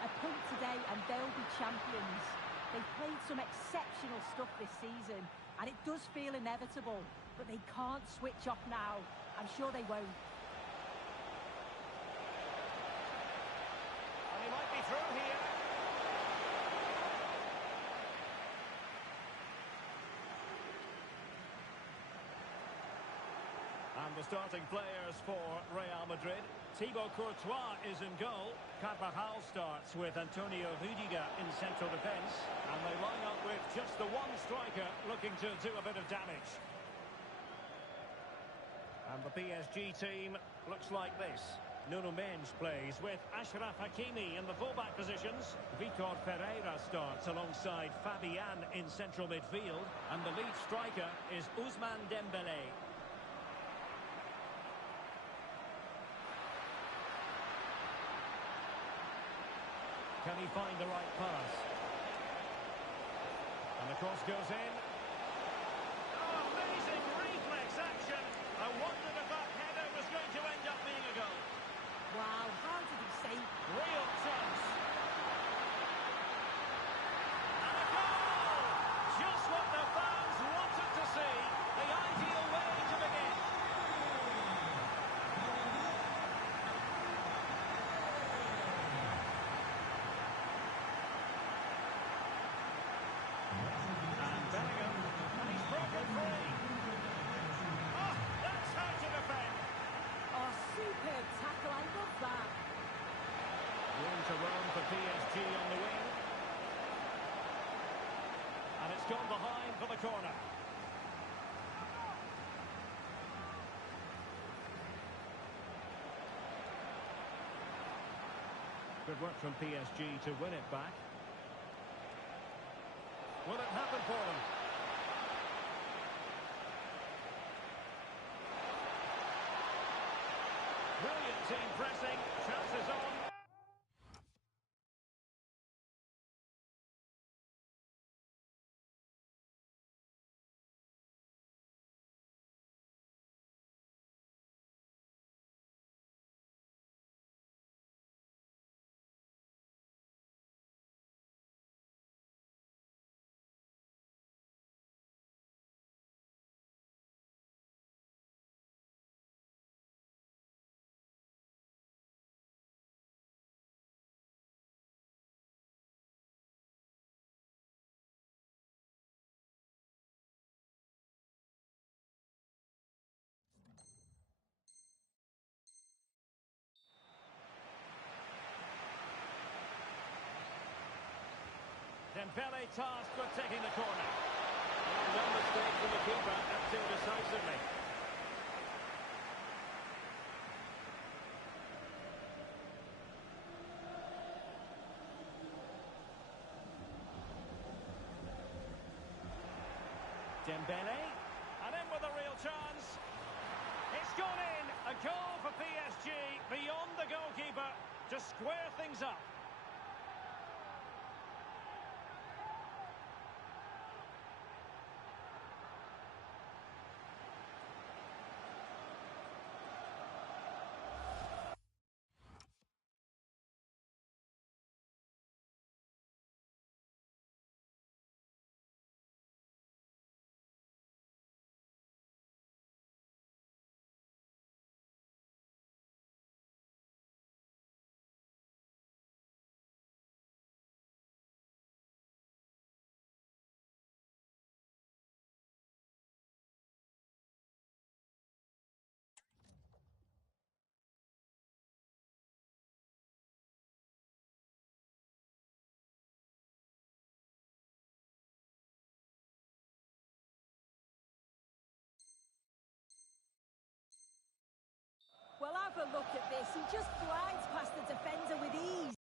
A point today and they'll be champions. They've played some exceptional stuff this season, and it does feel inevitable. But they can't switch off now. I'm sure they won't. And he might be through here. And the starting players for Real Madrid. Thibaut Courtois is in goal. Carvajal starts with Antonio Rüdiger in central defence. And they line up with just the one striker looking to do a bit of damage. And the PSG team looks like this. Nuno Mendes plays with Achraf Hakimi in the fullback positions. Vitor Pereira starts alongside Fabian in central midfield. And the lead striker is Ousmane Dembélé. Can he find the right pass? And the cross goes in. Oh, amazing reflex action. I wondered if that header was going to end up being a goal. Wow, how did he save? Real chance. And a goal! Just what the fans wanted to see. The ideal way to begin. And Bellingham. And he's broken free. Oh, that's how to defend. Oh, superb tackle, I love that. Room to run for PSG on the wing. And it's gone behind for the corner. Good work from PSG to win it back. Will it happen for them? Brilliant team pressing. Chances on. Dembélé tasked with taking the corner. Oh, one mistake from the keeper, acting decisively. Dembélé, and in with a real chance. It's gone in. A goal for PSG, beyond the goalkeeper, to square things up. Well, have a look at this. He just glides past the defender with ease.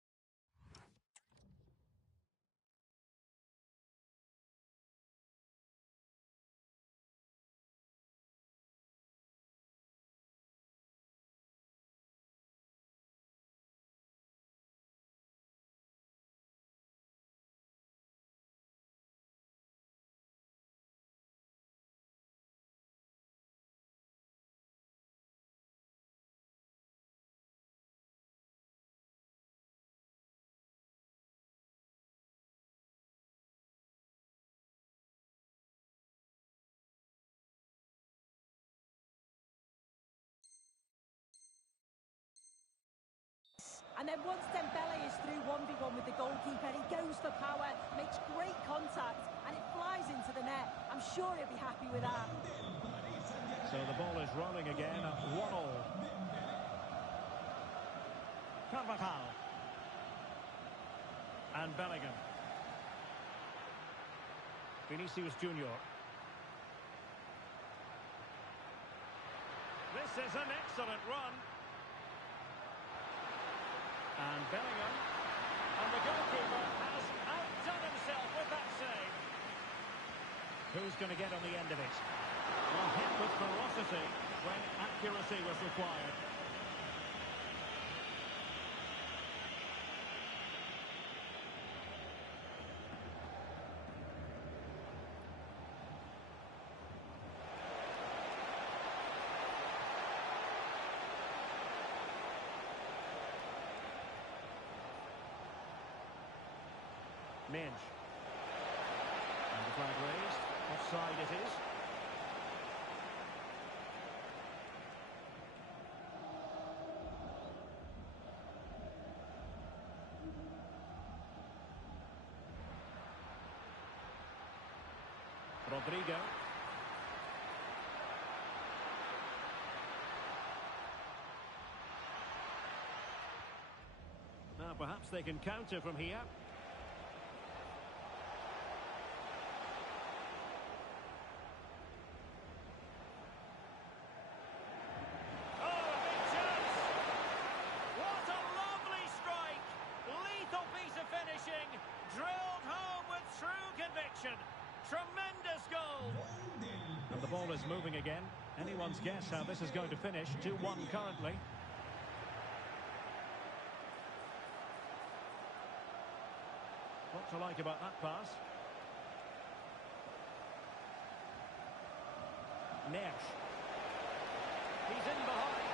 And then once Dembélé is through 1v1 with the goalkeeper, he goes for power, makes great contact, and it flies into the net. I'm sure he'll be happy with that. So the ball is rolling again at 1-1. Carvajal. And Bellingham. Vinicius Junior. This is an excellent run. And Bellingham. And the goalkeeper has outdone himself with that save. Who's going to get on the end of it? Well, hit with ferocity when accuracy was required. Minge. And the flag raised. Offside it is. Rodrigo. Now perhaps they can counter from here. Drilled home with true conviction. Tremendous goal. And the ball is moving again. Anyone's guess how this is going to finish. 2-1 currently. What to like about that pass? Nesh. He's in behind.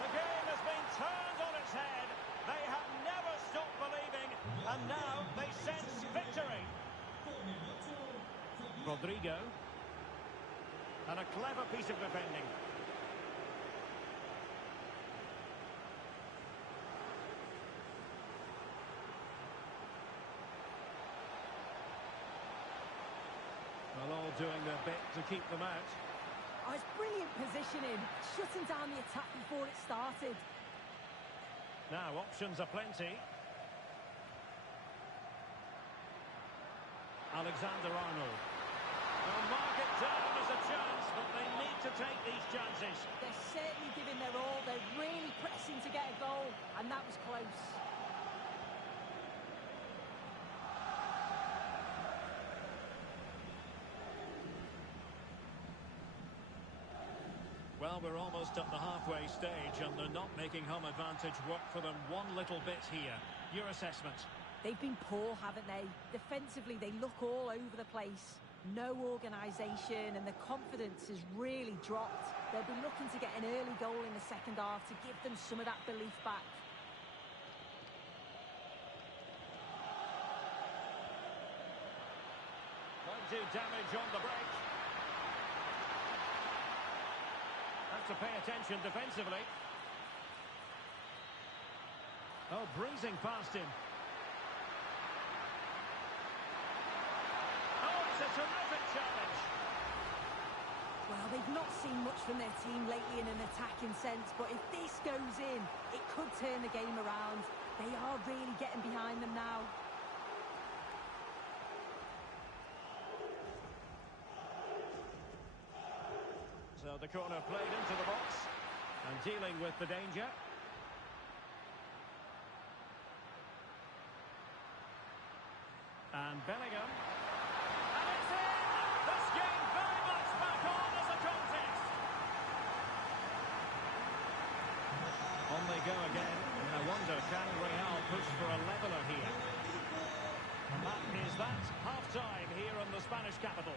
The game has been turned on its head. They have never stopped believing, and now they sense victory. Rodrigo. And a clever piece of defending. Well, all doing their bit to keep them out. Oh, it's brilliant positioning, shutting down the attack before it started. Now, options are plenty. Alexander-Arnold. They'll mark it down as a chance, but they need to take these chances. They're certainly giving their all. They're really pressing to get a goal, and that was close. Well, we're almost at the halfway stage, and they're not making home advantage work for them one little bit here. Your assessment? They've been poor, haven't they? Defensively, they look all over the place. No organisation, and the confidence has really dropped. They'll be looking to get an early goal in the second half to give them some of that belief back. Won't do damage on the break. Have to pay attention defensively. Oh, breezing past him. Oh, it's a terrific challenge. Well, they've not seen much from their team lately in an attacking sense, but if this goes in, it could turn the game around. They are really getting behind them now. So the corner played into the box and dealing with the danger. And Bellingham. And it's in! This game very much back on as a contest. On they go again. And I wonder, can Real push for a leveller here? And that is that. Half-time here in the Spanish capital.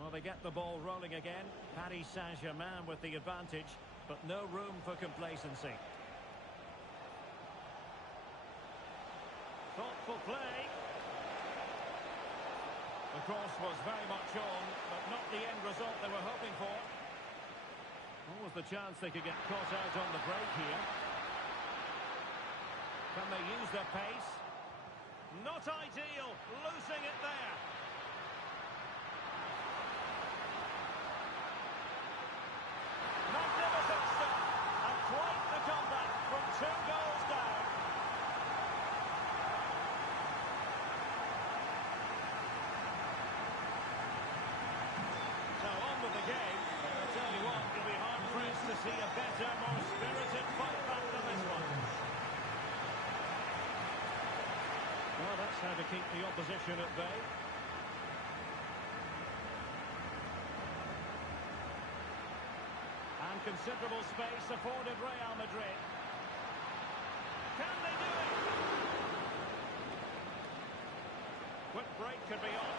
Well, they get the ball rolling again. Paris Saint-Germain with the advantage. but no room for complacency. Thoughtful play. The cross was very much on, but not the end result they were hoping for. What was the chance they could get caught out on the break here? Can they use their pace? Not ideal, losing it there. Magnificent stuff, and quite the comeback from 2 goals down. So on with the game. I'll tell you what, you'll be hard-pressed to see a better, more spirited fight back than this one. Well, that's how to keep the opposition at bay. And considerable space afforded Real Madrid. Can they do it? Quick break could be on.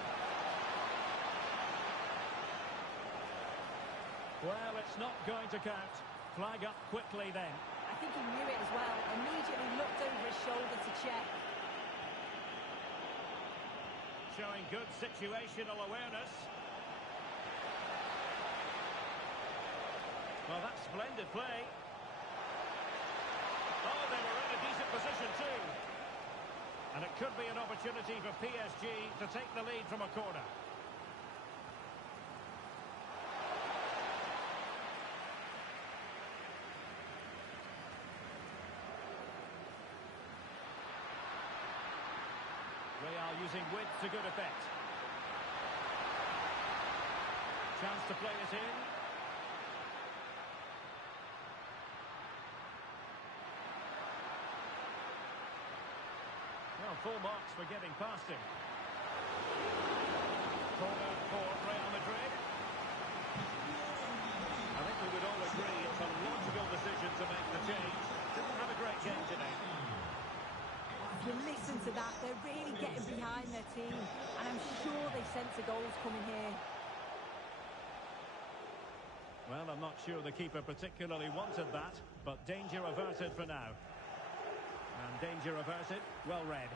Well, it's not going to count. Flag up quickly then. I think he knew it as well. Immediately looked over his shoulder to check. Showing good situational awareness. Well, that's splendid play. Oh, they were in a decent position too. And it could be an opportunity for PSG to take the lead from a corner. Real using width to good effect. Chance to play it in. Well, full marks for getting past him. Corner for Real Madrid. I think we would all agree it's a logical decision to make the change. Didn't have a great game today. If you listen to that, they're really getting behind their team. And I'm sure they sense a goal's coming here. Well, I'm not sure the keeper particularly wanted that, but danger averted for now. And danger averted, well read.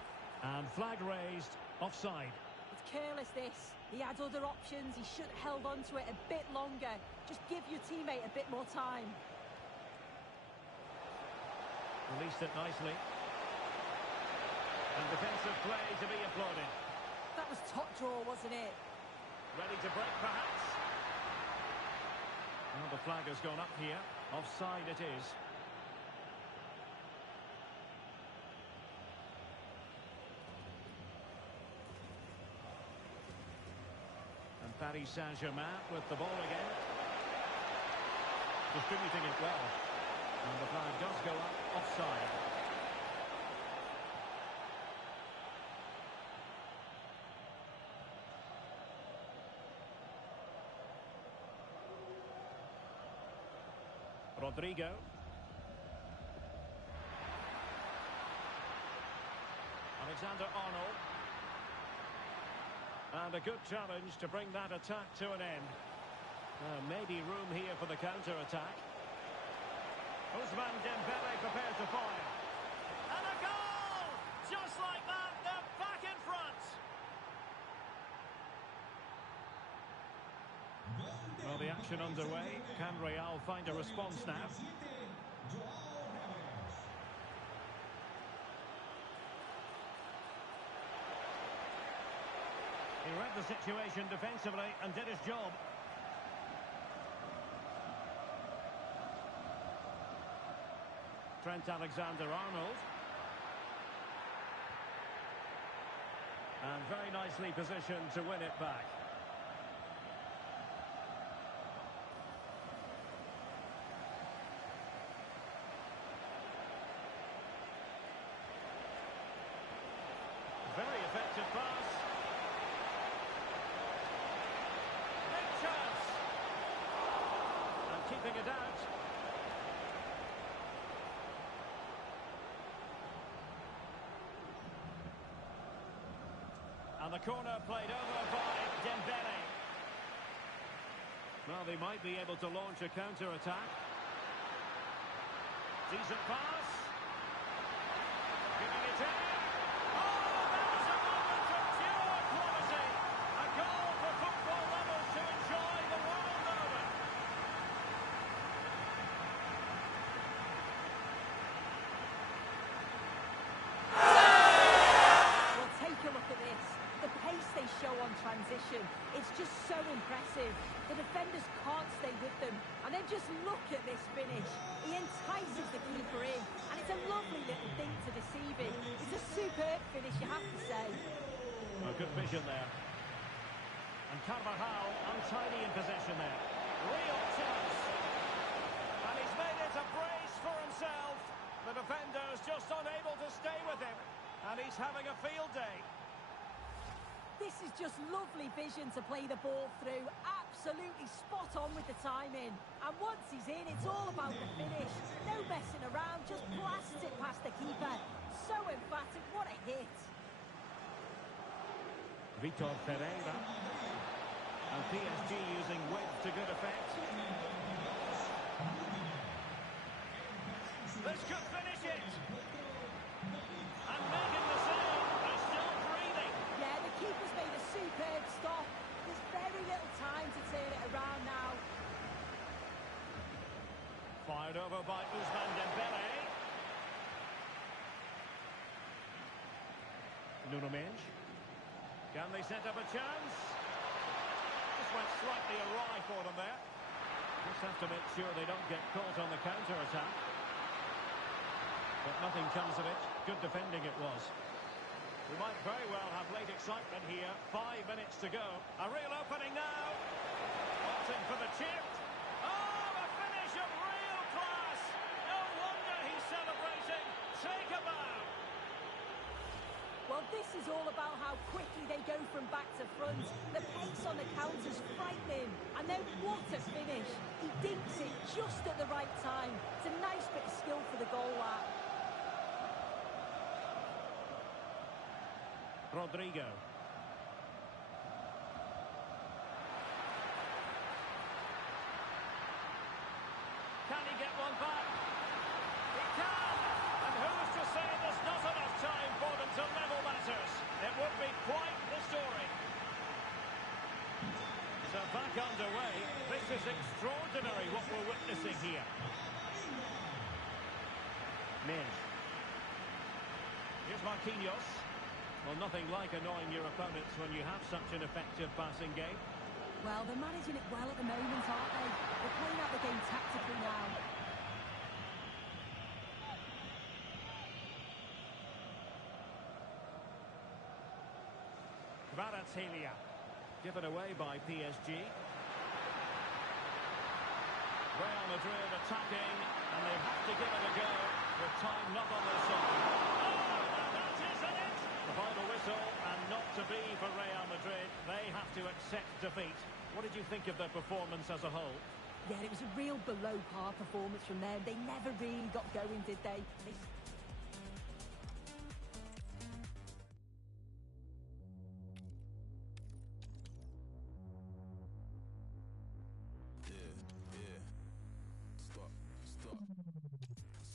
And flag raised, offside. It's careless, this. He had other options. He should have held on to it a bit longer. Just give your teammate a bit more time. Released it nicely. And defensive play to be applauded. That was top draw, wasn't it? Ready to break, perhaps? Well, the flag has gone up here. Offside it is. And Paris Saint-Germain with the ball again. Distributing it well. And the flag does go up, offside. Rodrigo. Alexander-Arnold. And a good challenge to bring that attack to an end. Maybe room here for the counter-attack. Ousmane Dembele prepared to fire. And a goal! Just like that, they're back in front. Well, the action underway. Can Real find a response now? He read the situation defensively and did his job. Trent Alexander-Arnold. And very nicely positioned to win it back. Very effective pass. Big chance. And keeping it out. And the corner played over by Dembele. Well, they might be able to launch a counter-attack. Decent pass. Giving it in. Oh, that was a moment of pure quality. A goal for football lovers to enjoy the world over. Well, take a look at this. The pace they show on transition, it's just so impressive. The defenders can't stay with them. And then just look at this finish. He entices the keeper in, and it's a lovely little thing to deceive him. It's a superb finish, you have to say. Oh, good vision there. And Carvajal untidy in possession there. Real chance. And he's made it a brace for himself. The defender's just unable to stay with him. And he's having a field day. This is just lovely vision to play the ball through. Absolutely spot on with the timing. And once he's in, it's all about the finish. No messing around, just blasts it past the keeper. So emphatic, what a hit. Vitor Pereira. And PSG using width to good effect. This could finish it. And making the save. They're still breathing. Yeah, the keeper's made a superb stop. There's very little time to turn it around now. Fired over by Ousmane Dembele. Nuno Mendes. Can they set up a chance? This went slightly awry for them there. Just have to make sure they don't get caught on the counter-attack. But nothing comes of it. Good defending it was. We might very well have late excitement here. 5 minutes to go. A real opening now. Opting for the chip. Oh, a finish of real class. No wonder he's celebrating. Take a bow. Well, this is all about how quickly they go from back to front. The pace on the counter's frightening. And then what a finish. He dinks it just at the right time. It's a nice bit of skill for the goal, that. Rodrigo. Can he get one back? He can! And who's to say there's not enough time for them to level matters? It would be quite the story. So back underway. This is extraordinary what we're witnessing here. Mendes. Here's Marquinhos. Well, nothing like annoying your opponents when you have such an effective passing game. Well, they're managing it well at the moment, aren't they? They're playing out the game tactically now. Kvaratskhelia. Given away by PSG. Real Madrid attacking, and they have to give it a go with time not on their side. Oh, and that is it! The final whistle, and not to be for Real Madrid. They have to accept defeat. What did you think of their performance as a whole? Yeah, it was a real below-par performance from them. They never really got going, did they?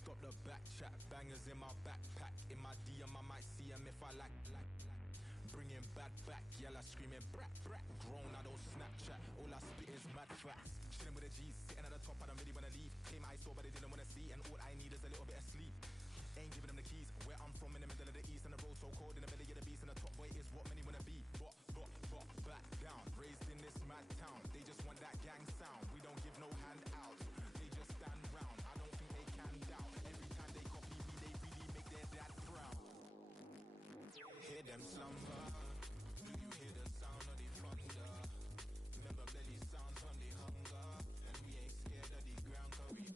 Stop the back chat, bangers in my backpack. In my DM, I might see them if I like. Bringing bad back, yella screaming brat, brat. Grown, I don't Snapchat, all I spit is mad facts. Chilling with the G's, sitting at the top, I don't really wanna leave. Came I saw, but they didn't wanna see, and all I need is a little bit of sleep. Ain't giving them the keys, where I'm from in the middle of the east, and the road so cold in the belly of the beast, and the top boy is what many wanna be. But, back down, raised in this mad town. They just want that gang sound, we don't give no handouts. They just stand round, I don't think they can doubt. Every time they copy me, they really make their dad proud. Hear them slumber, do you hear the sound of the thunder? Remember belly sounds from the hunger, and we ain't scared of the ground, cause we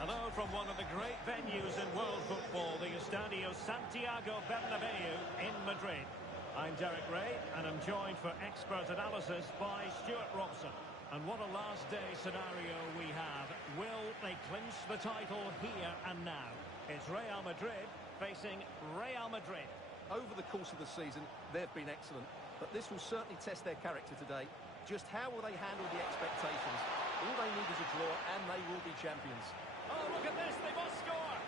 Hello from one of the great venues in world football, the Estadio Santiago Bernabeu in Madrid. I'm Derek Ray, and I'm joined for expert analysis by Stuart Robson. And what a last day scenario we have. Will they clinch the title here and now? It's Real Madrid facing Real Madrid. Over the course of the season, they've been excellent, but this will certainly test their character today. just how will they handle the expectations? All they need is a draw, and they will be champions. Oh, look at this, they must score!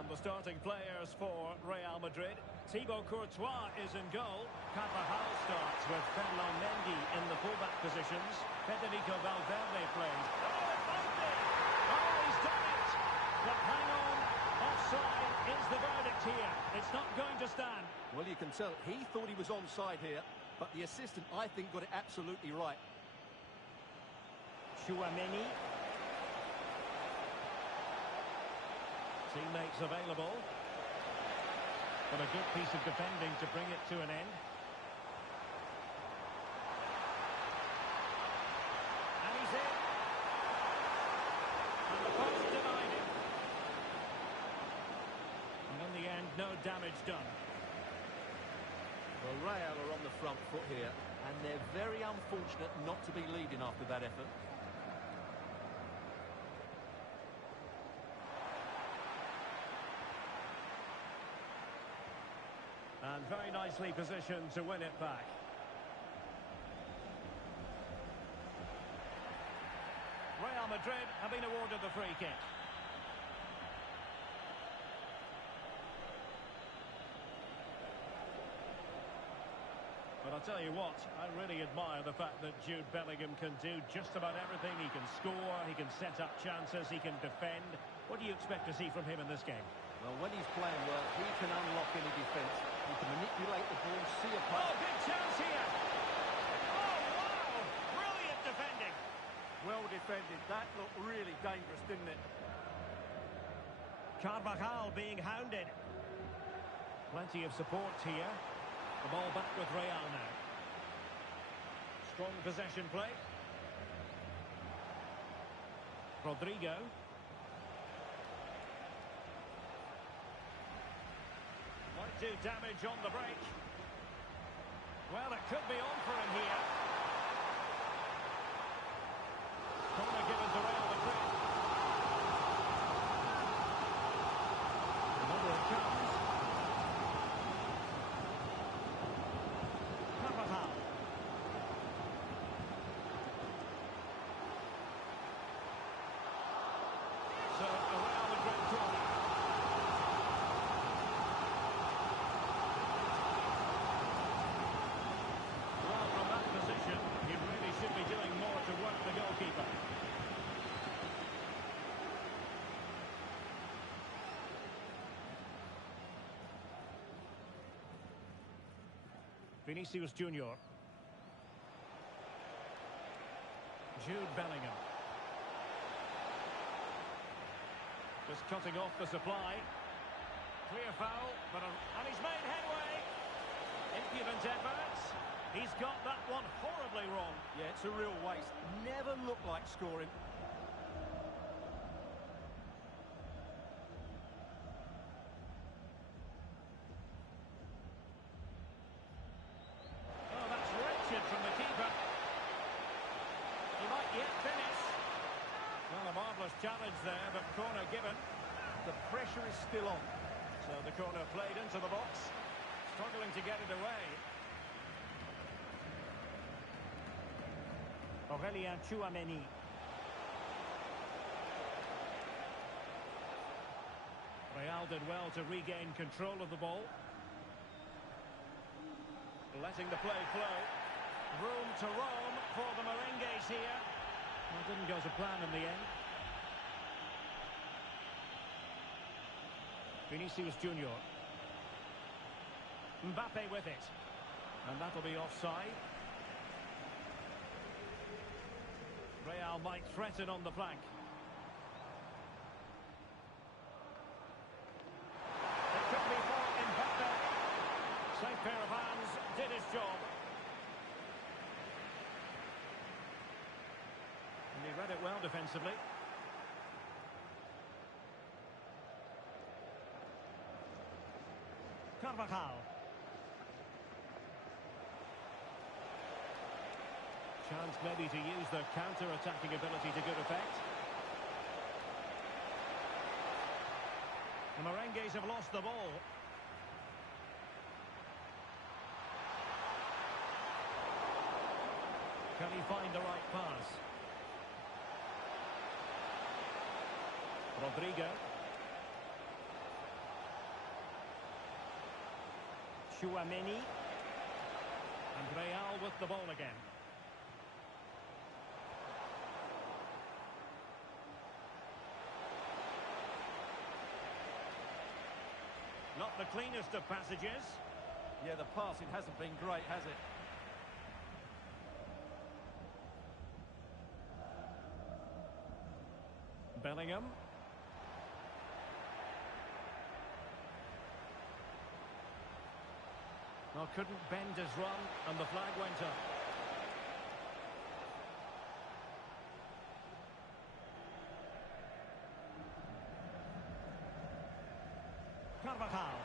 And the starting players for Real Madrid. Thibaut Courtois is in goal. Carvajal starts with Ferland Mendy in the fullback positions. Federico Valverde plays. Oh, it's Mendy! Oh, he's done it! But hang on, offside is the verdict here. It's not going to stand. Well, you can tell he thought he was onside here, but the assistant, I think, got it absolutely right. Chouameni. Teammates available. But a good piece of defending to bring it to an end. And he's in. And the post denied him. And in the end, no damage done. Well, Real are on the front foot here, and they're very unfortunate not to be leading after that effort. And very nicely positioned to win it back. Real Madrid have been awarded the free kick. But I'll tell you what, I really admire the fact that Jude Bellingham can do just about everything. He can score, he can set up chances, he can defend. What do you expect to see from him in this game? Well, when he's playing well, he can unlock any defence. He can manipulate the ball, see a pass. Oh, big chance here! Oh, wow! Brilliant defending! Well defended. That looked really dangerous, didn't it? Carvajal being hounded. Plenty of support here. The ball back with Real now. Strong possession play. Rodrigo. Might do damage on the break. Well, it could be on for him here. Corner given to Real Madrid. Another chance. Carvajal. So, a Real Madrid corner. Well, from that position, he really should be doing more to work the goalkeeper. Vinicius Junior. Jude Bellingham. Just cutting off the supply. Clear foul, and he's made headway. Impudent efforts. He's got that one horribly wrong. Yeah, it's a real waste. Never looked like scoring. Oh, that's wretched from the keeper. He might yet finish. Well, a marvellous challenge there, but corner given. The pressure is still on. So the corner played into the box. Struggling to get it away. Aurelien Chouameni. Real did well to regain control of the ball. Letting the play flow. Room to roam for the Merengues here. Well, didn't go to plan in the end. Vinicius Junior. Mbappe with it. And that'll be offside. Real might threaten on the flank. It could be for Mbappe. Safe pair of hands, did his job. And he read it well defensively. Carvajal. Chance maybe to use their counter-attacking ability to good effect. The Merengues have lost the ball. Can he find the right pass? Rodrigo. Tchouaméni. And Real with the ball again. Not the cleanest of passages. Yeah, the passing hasn't been great, has it? Bellingham. Well, couldn't bend his run, and the flag went up. Carvajal.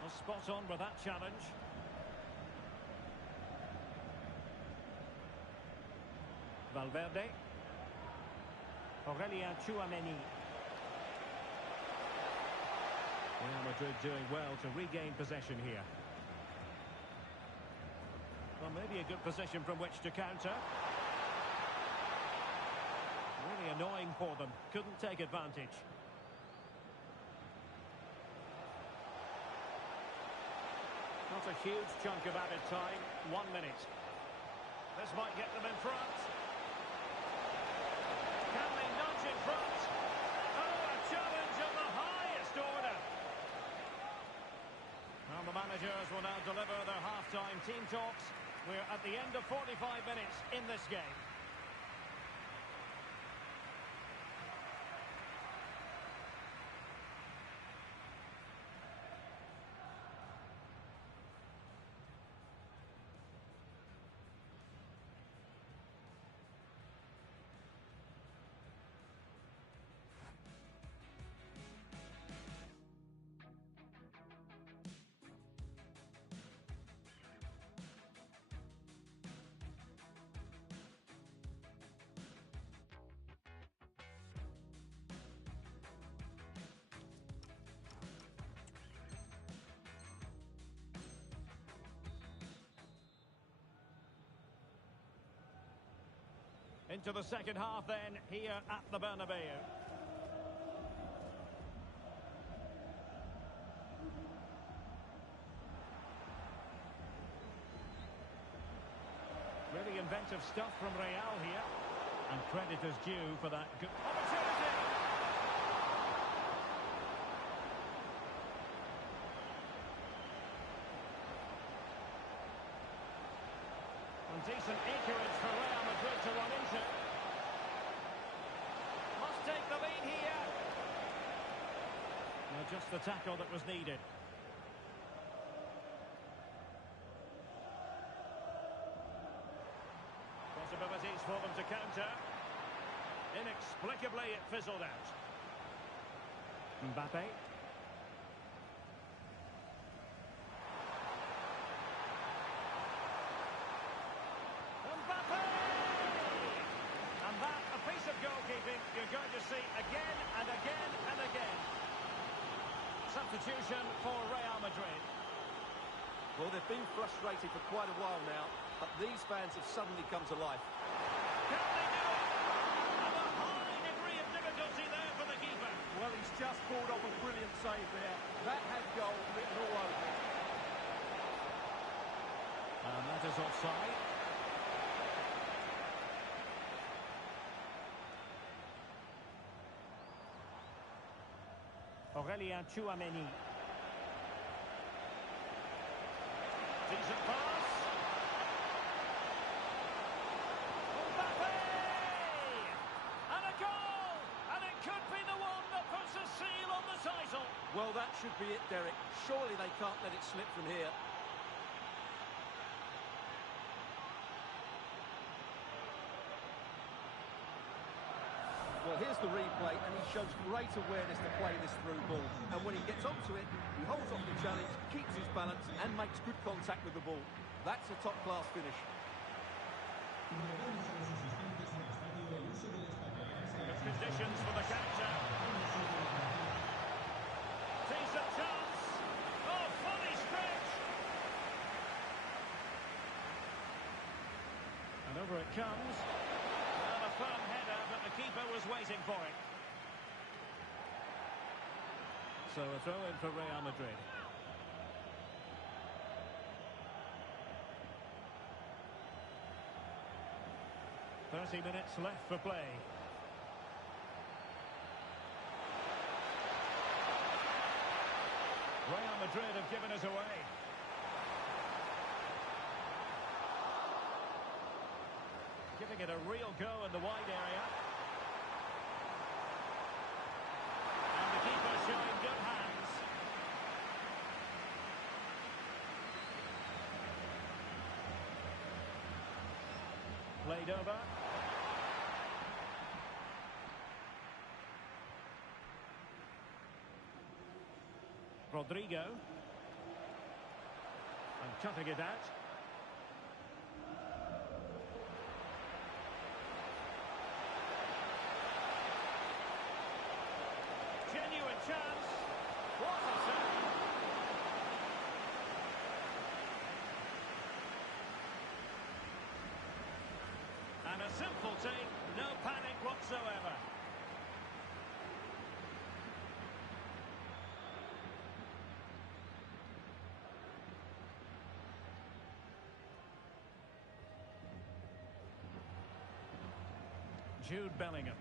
Well, spot on with that challenge. Valverde. Aurelien Tchouaméni. Real Madrid doing well to regain possession here. Well, maybe a good position from which to counter. Really annoying for them. Couldn't take advantage. Not a huge chunk of added time. 1 minute. This might get them in front. Can they nudge in front? Oh, a challenge of the highest order. Well, the managers will now deliver their half-time team talks. We're at the end of 45 minutes in this game. Into the second half then, here at the Bernabeu. Really inventive stuff from Real here. And credit is due for that good opportunity. And decent acreage for Real Madrid to run into. Must take the lead here. Now just the tackle that was needed. Possibilities for them to counter. Inexplicably it fizzled out. Mbappe. Goalkeeping you're going to see again and again and again. Substitution for Real Madrid. Well, they've been frustrated for quite a while now, but these fans have suddenly come to life. Can they do it? And a high degree of difficulty there for the keeper. Well, he's just pulled off a brilliant save there. That had goal written all over it. And that is offside. Aurelien Tchouaméni. Decent pass. Mbappe! And a goal! And it could be the one that puts a seal on the title. Well, that should be it, Derek. Surely they can't let it slip from here. Well, here's the replay, and he shows great awareness to play this through ball. And when he gets onto it, he holds off the challenge, keeps his balance, and makes good contact with the ball. That's a top-class finish. Good conditions for the counter. Decent chance. Oh, fully stretched. over it comes. And a firm header, but the keeper was waiting for it. So a throw in for Real Madrid. "30 minutes left for play." Real Madrid have given us away. Giving it a real go in the wide area. And the keeper showing good hands. Played over. Rodrigo. And cutting it out. Genuine chance. What a save. And a simple take, no panic whatsoever. Jude Bellingham.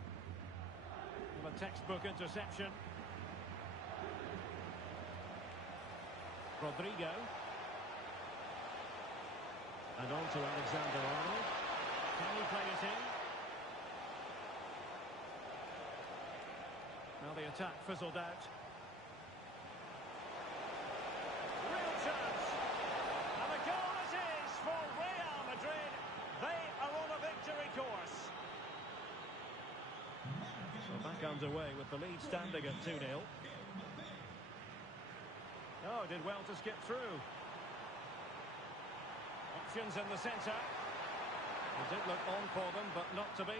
A textbook interception. Rodrigo. And on to Alexander-Arnold. Can he play it in? Now the attack fizzled out. Real chance. And a goal it is for Real Madrid. They are on a victory course. So back underway with the lead standing at 2-0. Oh, did well to skip through. Options in the centre. It did look on for them, but not to be.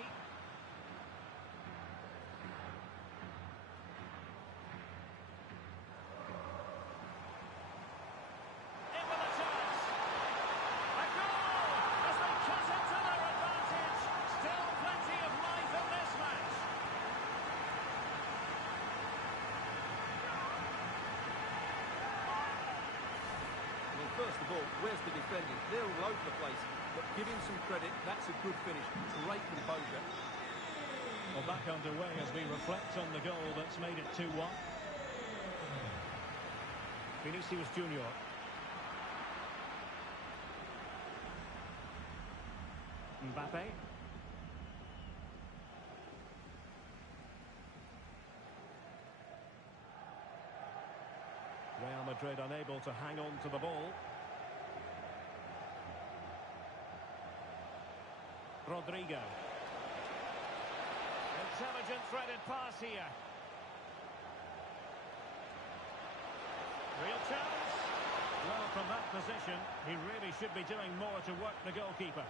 In with a chance. A goal as they cut into their advantage. Still plenty of life in this match. Well, first of all, where's the defending? They're all over the place. But give him some credit, that's a good finish. Great composure. Well, back underway as we reflect on the goal that's made it 2-1. Vinicius Junior. Mbappe. Real Madrid unable to hang on to the ball. Rodrigo. Intelligent threaded pass here. Real chance. Well, from that position, he really should be doing more to work the goalkeeper.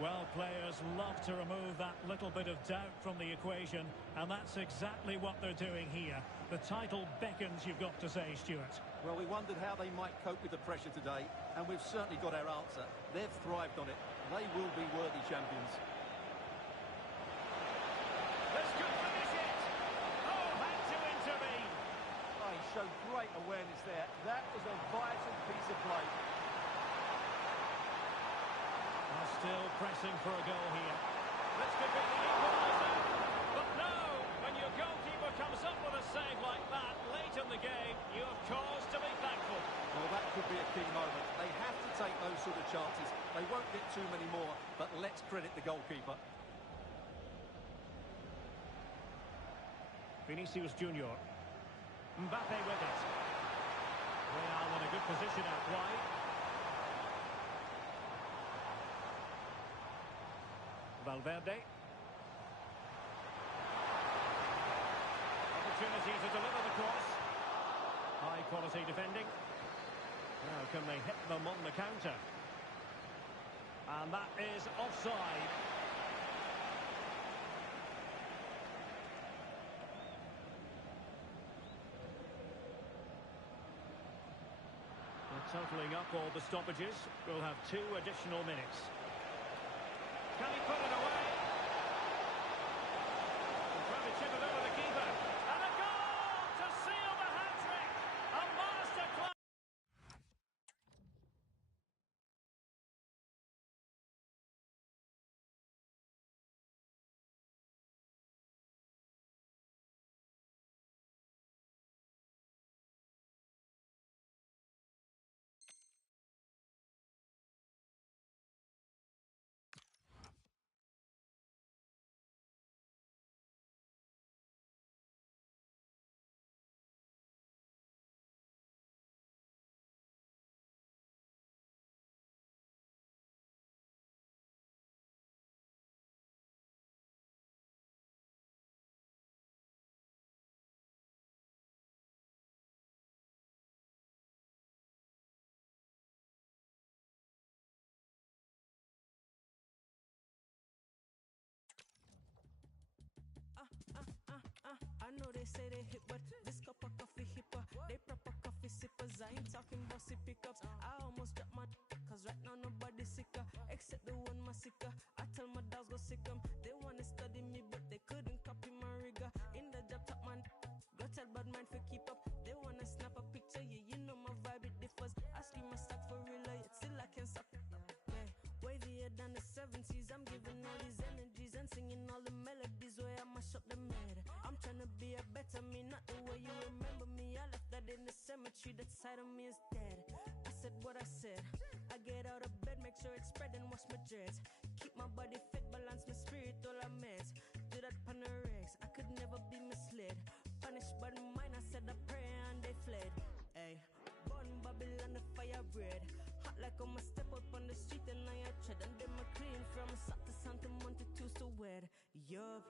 Well, players love to remove that little bit of doubt from the equation, and that's exactly what they're doing here. The title beckons, you've got to say, Stuart. Well, we wondered how they might cope with the pressure today, and we've certainly got our answer. They've thrived on it. They will be worthy champions. This could finish it. Oh, had to intervene. Oh, he showed great awareness there. That was a vital piece of play. Still pressing for a goal here. This could be the equaliser. But no, when your goalkeeper comes up with a save like that late in the game, you have cause to be thankful. Well, that could be a key moment. They have to take those sort of chances. They won't get too many more, but let's credit the goalkeeper. Vinicius Junior. Mbappe with it. Real in a good position out wide. Valverde. Opportunity to deliver the cross. High quality defending. Now can they hit them on the counter? And that is offside. Totalling up all the stoppages, we'll have 2 additional minutes. Can he put it away? And trying to chip it over the keeper. And a goal to seal the hat-trick. A masterclass. I know they say they hip, but this cup of coffee hipper. They proper coffee sippers. I ain't talking bossy pickups. I almost dropped my cause right now nobody's sicker except the one my sicker. I tell my dogs go sick 'em. They wanna study me, but they couldn't copy my rigor. In the job top man, go tell bad mind for keep up. They wanna snap a picture, yeah, you know my vibe it differs. I sleep my stack for real, yet still I can't stop. Yeah, wavier than the 70s. I'm giving all these energies and singing all the melodies where I mash up the mad. I'm trying to be a better me, not the way you remember me. I left that in the cemetery, that side of me is dead. I said what I said. I get out of bed, make sure it's spread and wash my dreads. Keep my body fit, balance my spirit, all I meds. Do that pan the regs, I could never be misled. Punished by the mind, I said a prayer and they fled. Ay, born Babylon, the fire bread. Hot like I'm a step up on the street and I tread. And then I clean from south to Santa Monte to so wed. Yup.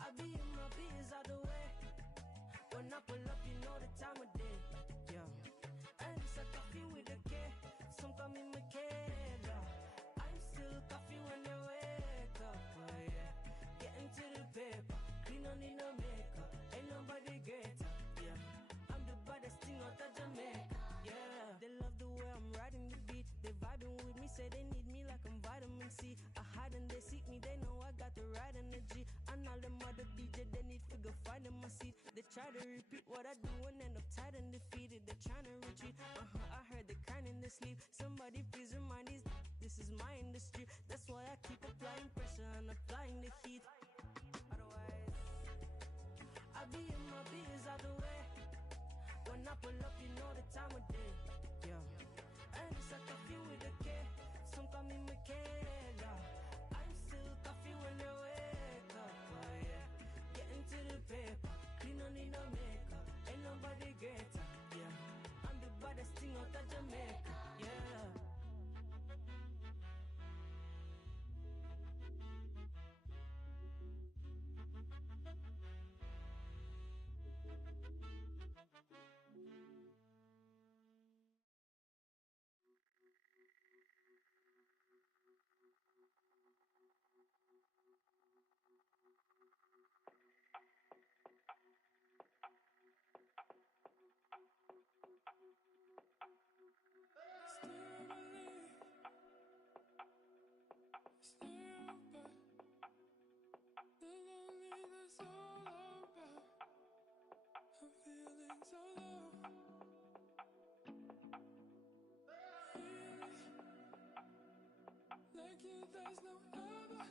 I be in my biz all the way. When I pull up, you know the time of day. Yeah. And it's a coffee with a K. Some call me Michaela. I'm still coffee when they wake up. Oh yeah. Getting to the paper. Clean, don't need no makeup. Ain't nobody greater. Yeah. I'm the baddest thing out of Jamaica. Yeah. They love the way I'm riding the beat. They vibing with me, say they need me like I'm vitamin C. I hide and they seek me, they know I got the right energy. And all them other DJ, they need to go find in my seat. They try to repeat what I do and end up tired and defeated. They're trying to retreat. I heard they crying in their sleep. Somebody please remind these, this is my industry. That's why I keep applying pressure and applying the heat. Otherwise, I be in my biz all the way. When I pull up, you know the time of day. Yeah. And it's a coffee with a K. Some call me Michaela. I'm still coffee when they wake up. Oh yeah. Getting to the paper. Clean, don't need no makeup. Ain't nobody greater. Yeah. I'm the baddest thing out of Jamaica. Yeah. There's no other.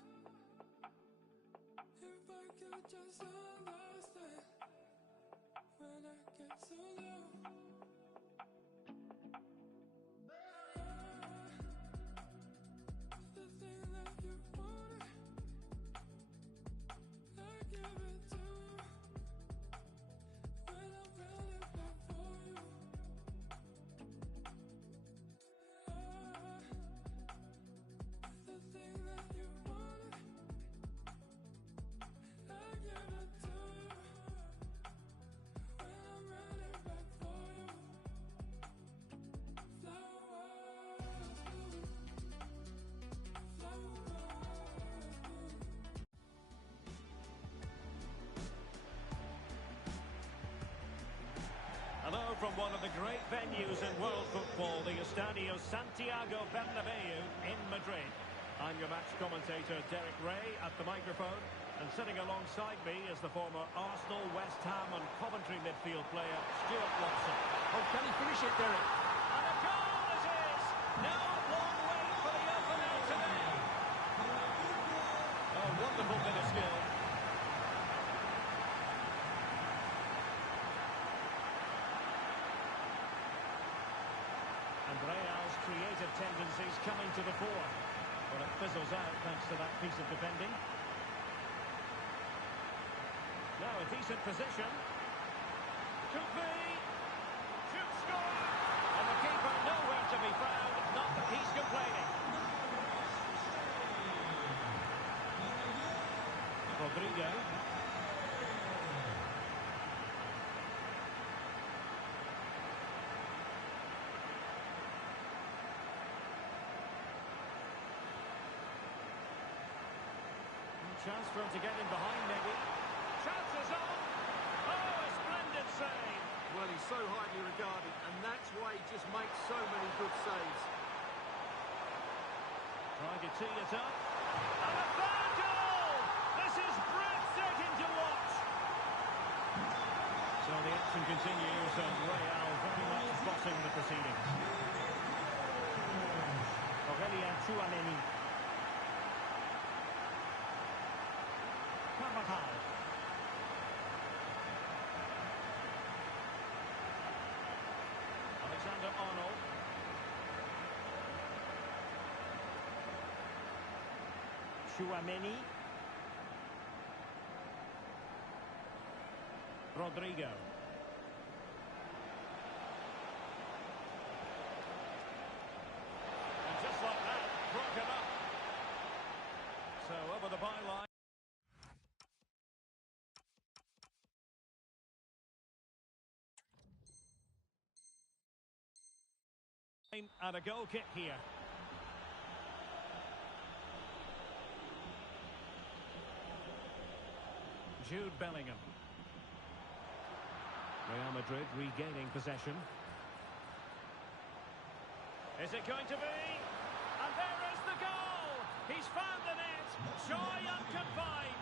If I could just understand when I get so low. The thing that you wanted, I give it to you. When I'm running back for you. The thing that you wanted, I give it to you. When I'm running back for you. Hello from one of the great venues in world football, the Estadio Santiago Bernabeu in Madrid. I'm your match commentator, Derek Ray, at the microphone. And sitting alongside me is the former Arsenal, West Ham and Coventry midfield player, Stuart Watson. Oh, can he finish it, Derek? And a goal it is! No long wait for the opener today. Oh, wonderful bit of skill. And Real's creative tendencies coming to the fore. But it fizzles out thanks to that piece of defending. Now a decent position. Could be. Should score. And the keeper nowhere to be found. Not that he's complaining. Rodrigo. Chance for him to get in behind, maybe. Chances on! Oh, a splendid save! Well, he's so highly regarded, and that's why he just makes so many good saves. Trying to tee it up. And a third goal! This is breathtaking to watch! So the action continues, and Real very much bossing the proceedings. Aurelien Tchouameni. Alexander-Arnold. Tchouameni. Rodrigo. And just like that, broken up. So over the byline. And a goal kick here. Jude Bellingham. Real Madrid regaining possession. Is it going to be? And there is the goal! He's found the net! Joy unconfined!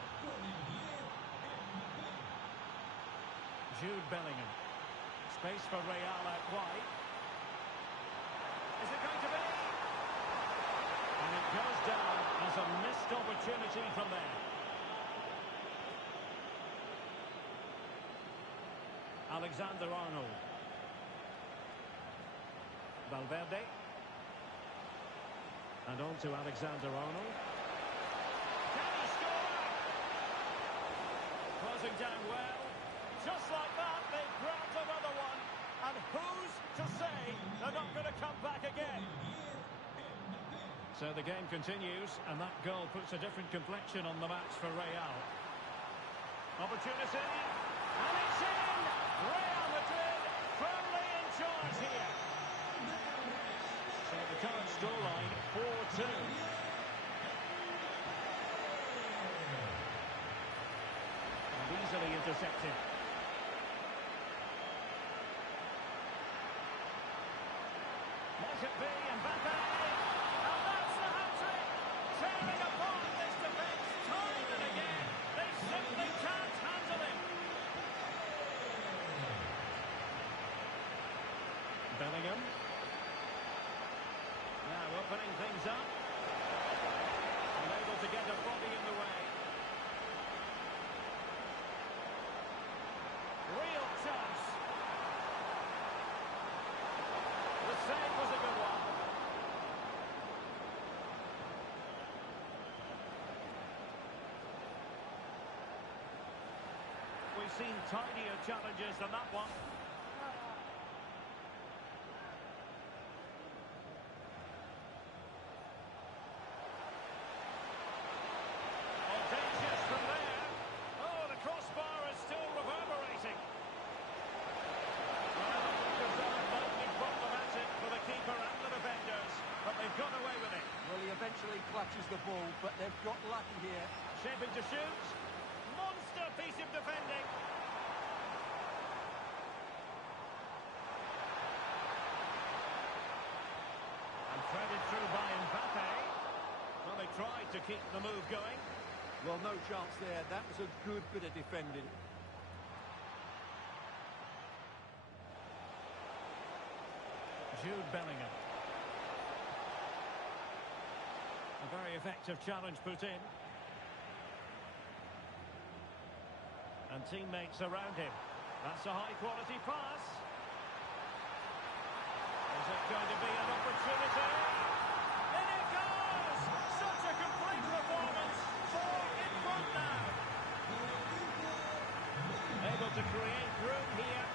Jude Bellingham. Space for Real out wide. Is it going to be? And it goes down as a missed opportunity from there. Alexander-Arnold. Valverde. And on to Alexander-Arnold. Can he score? Closing down well. Just like that, they've grabbed another one. And who's to say they're not going to come back again? So the game continues, and that goal puts a different complexion on the match for Real. Opportunity, and it's in! Real Madrid firmly in charge here. So the current scoreline, 4-2. And easily intercepted. Might it be Mbappe? And that's the hat-trick! Tearing apart this defence time and again. They simply can't handle him. Bellingham. Now opening things up. Unable to get a body in the way. Real chance. The save was a good one. We've seen tidier challenges than that one. Audacious from there. Oh, the crossbar is still reverberating. Well, the result might be problematic for the keeper and the defenders, but they've got away with it. Well, he eventually clutches the ball, but they've got lucky here. Shaping to shoot. Monster piece of defending. And threaded through by Mbappe. Well, they to keep the move going. Well, no chance there. That was a good bit of defending. Jude Bellingham. A very effective challenge put in. And teammates around him. That's a high-quality pass. Is it going to be an opportunity? In it goes! Such a complete performance. 4 in front now. Able to create room here.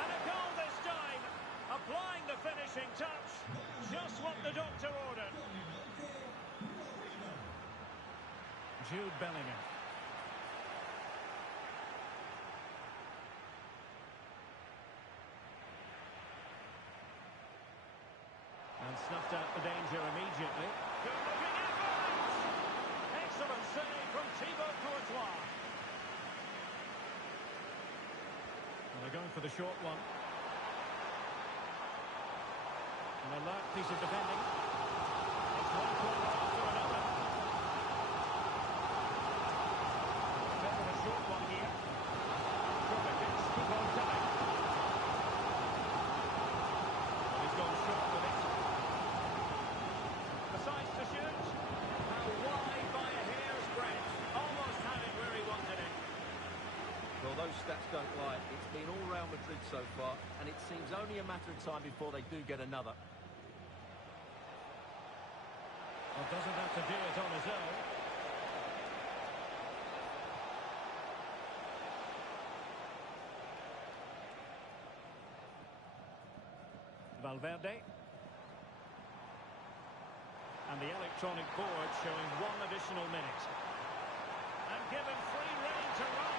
And a goal this time. Applying the finishing touch. Just what the doctor ordered. Jude Bellingham. And snuffed out the danger immediately. Good looking effort! Excellent save from Thibaut Courtois. And they're going for the short one. An alert piece of defending. It's one corner after another. A bit of a short one here. Kovacic, keep on coming. Well, he's gone short with it. Decides to shoot. How wide by a hair's breadth. Almost had it where he wanted it. Well, those stats don't lie. It's been all Real Madrid so far, and it seems only a matter of time before they do get another. Well, doesn't have to do it on his own. Valverde. And the electronic board showing 1 additional minute. And given free rein to run.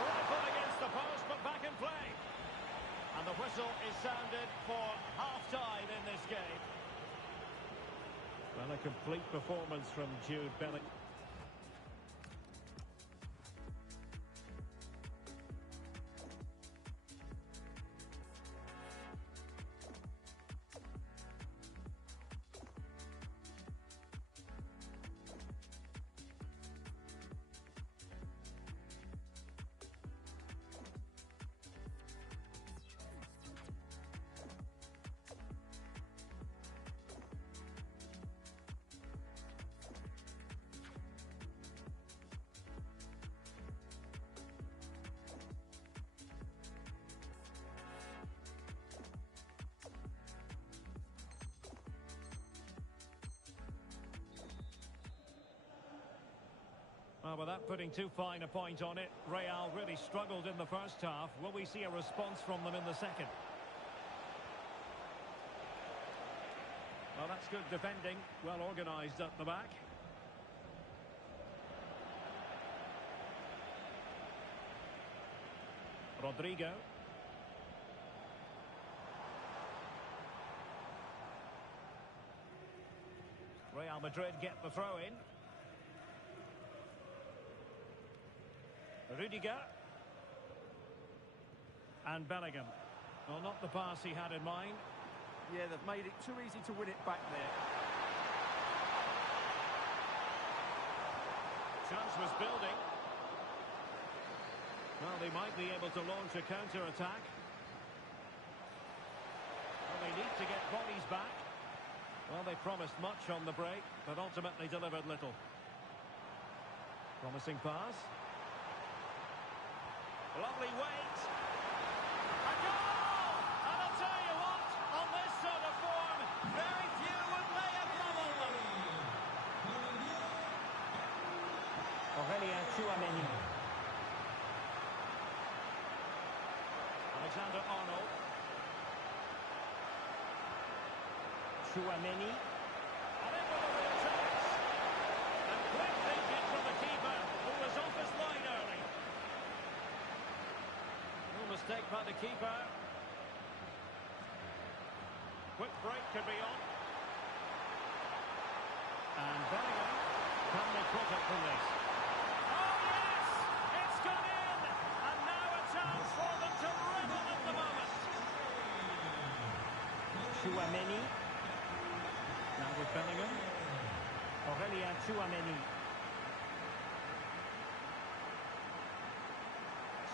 Rifled against the post, but back in play. And the whistle is sounded for half-time in this game. Well, a complete performance from Jude Bellingham. Well, without putting too fine a point on it, Real really struggled in the first half. Will we see a response from them in the second? Well, that's good defending. Well organised at the back. Rodrigo. Real Madrid get the throw in. Rudiger. And Bellingham. Well, not the pass he had in mind. Yeah, they've made it too easy to win it back there. Chance was building. Well, they might be able to launch a counter-attack. Well, they need to get bodies back. Well, they promised much on the break, but ultimately delivered little. Promising pass. Lovely weight. A goal! And I'll tell you what, on this sort of form, very few would lay a glove on them. Aurélien Tchouameni. Alexander-Arnold. Tchouameni. And able to win chance. And quick thinking from the keeper, who was off his line early. No mistake by the keeper. Quick break could be on. And Bellingham can they profit from this? Oh yes! It's gone in! And Chouameni. Now with Bellingham. Aurelien Chouameni.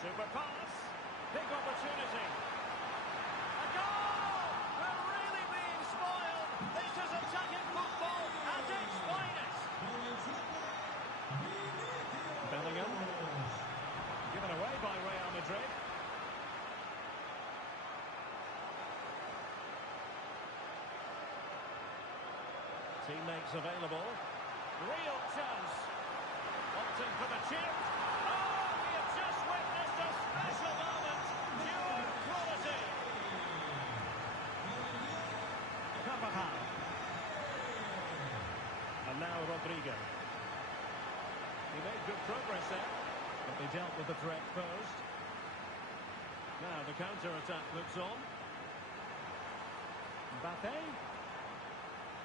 Super pass. Big opportunity. A goal! We're really being spoiled. This is attacking football at its finest. Bellingham. Given away by Real Madrid. Teammates available. Real chance. Opting for the chip. Oh, we have just witnessed a special moment. Pure quality. Carvajal. And now Rodrigo. He made good progress there, but they dealt with the threat posed. Now the counter-attack looks on. Mbappe.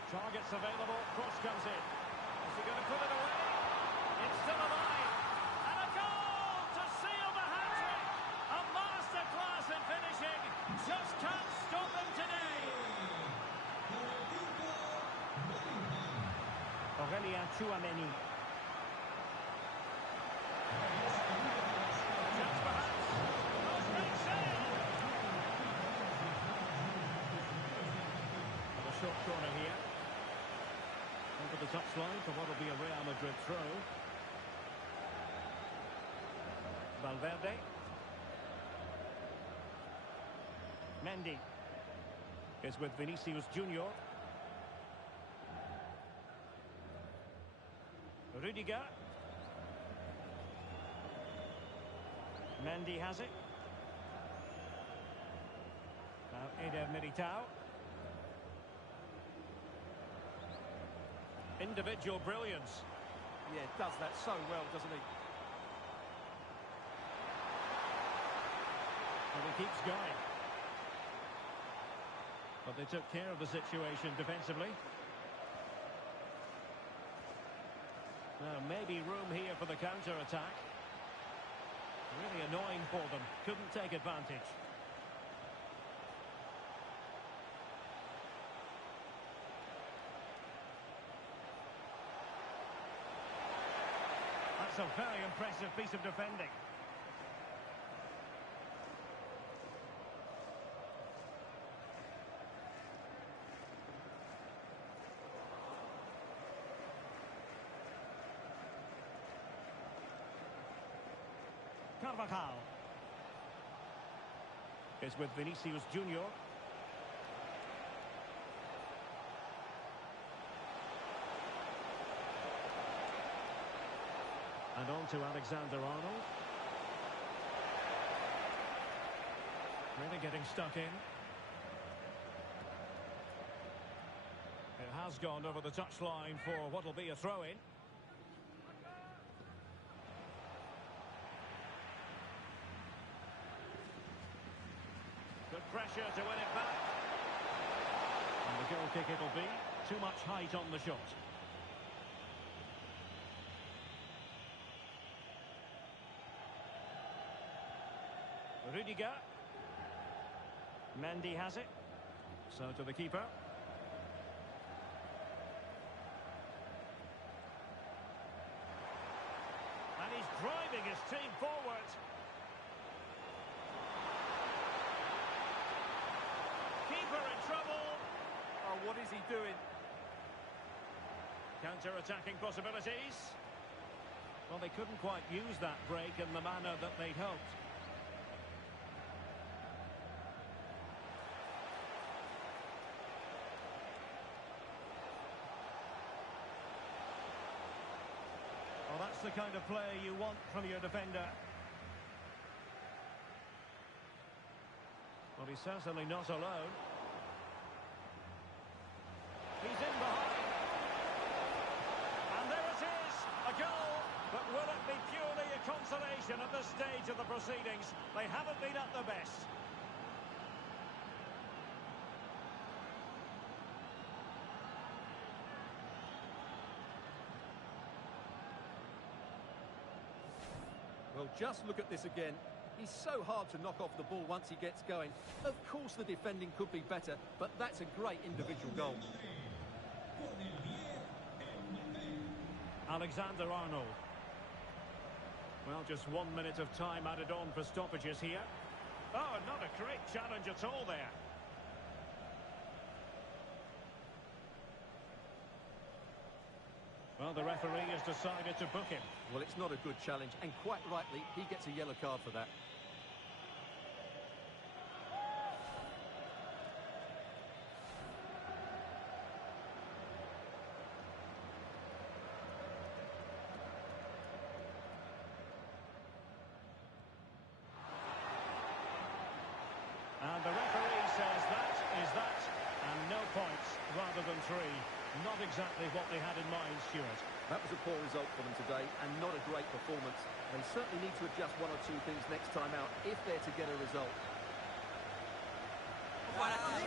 Targets available, cross comes in. Is he going to put it away? It's still alive. And a goal to seal the hat-trick. A masterclass in finishing. Just can't stop him today. Aurelien Chouameni. Chance perhaps. Must make save. A short corner here. Over the touchline for what will be a Real Madrid throw. Valverde. Mendy is with Vinicius Junior. Rudiger. Mendy has it. Now Eder Militao. Individual brilliance. Yeah, does that so well, doesn't he? And he keeps going. But they took care of the situation defensively. Now maybe room here for the counter-attack. Really annoying for them. Couldn't take advantage. That's a very impressive piece of defending. Carvajal is with Vinicius Junior. And on to Alexander-Arnold. Really getting stuck in. It has gone over the touchline for what will be a throw-in. Good pressure to win it back. And the goal kick it'll be. Too much height on the shot. Rudiger. Mendy has it. So to the keeper. And he's driving his team forward. Keeper in trouble. Oh, what is he doing? Counter-attacking possibilities. Well, they couldn't quite use that break in the manner that they'd hoped. Well, that's the kind of play you want from your defender. Well, he's certainly not alone. He's in behind. And there it is, a goal. But will it be purely a consolation at this stage of the proceedings? They haven't been at their best. Well, just look at this again. He's so hard to knock off the ball once he gets going. Of course the defending could be better, but that's a great individual goal. Alexander-Arnold. Well, just 1 minute of time added on for stoppages here. Oh, not a great challenge at all there. Well, the referee has decided to book him. Well, it's not a good challenge, and quite rightly, he gets a yellow card for that. And the referee says that is that, and no points rather than 3. Not exactly what they had in mind, Stuart. That was a poor result for them today, and not a great performance. They certainly need to adjust 1 or 2 things next time out if they're to get a result. Voilà,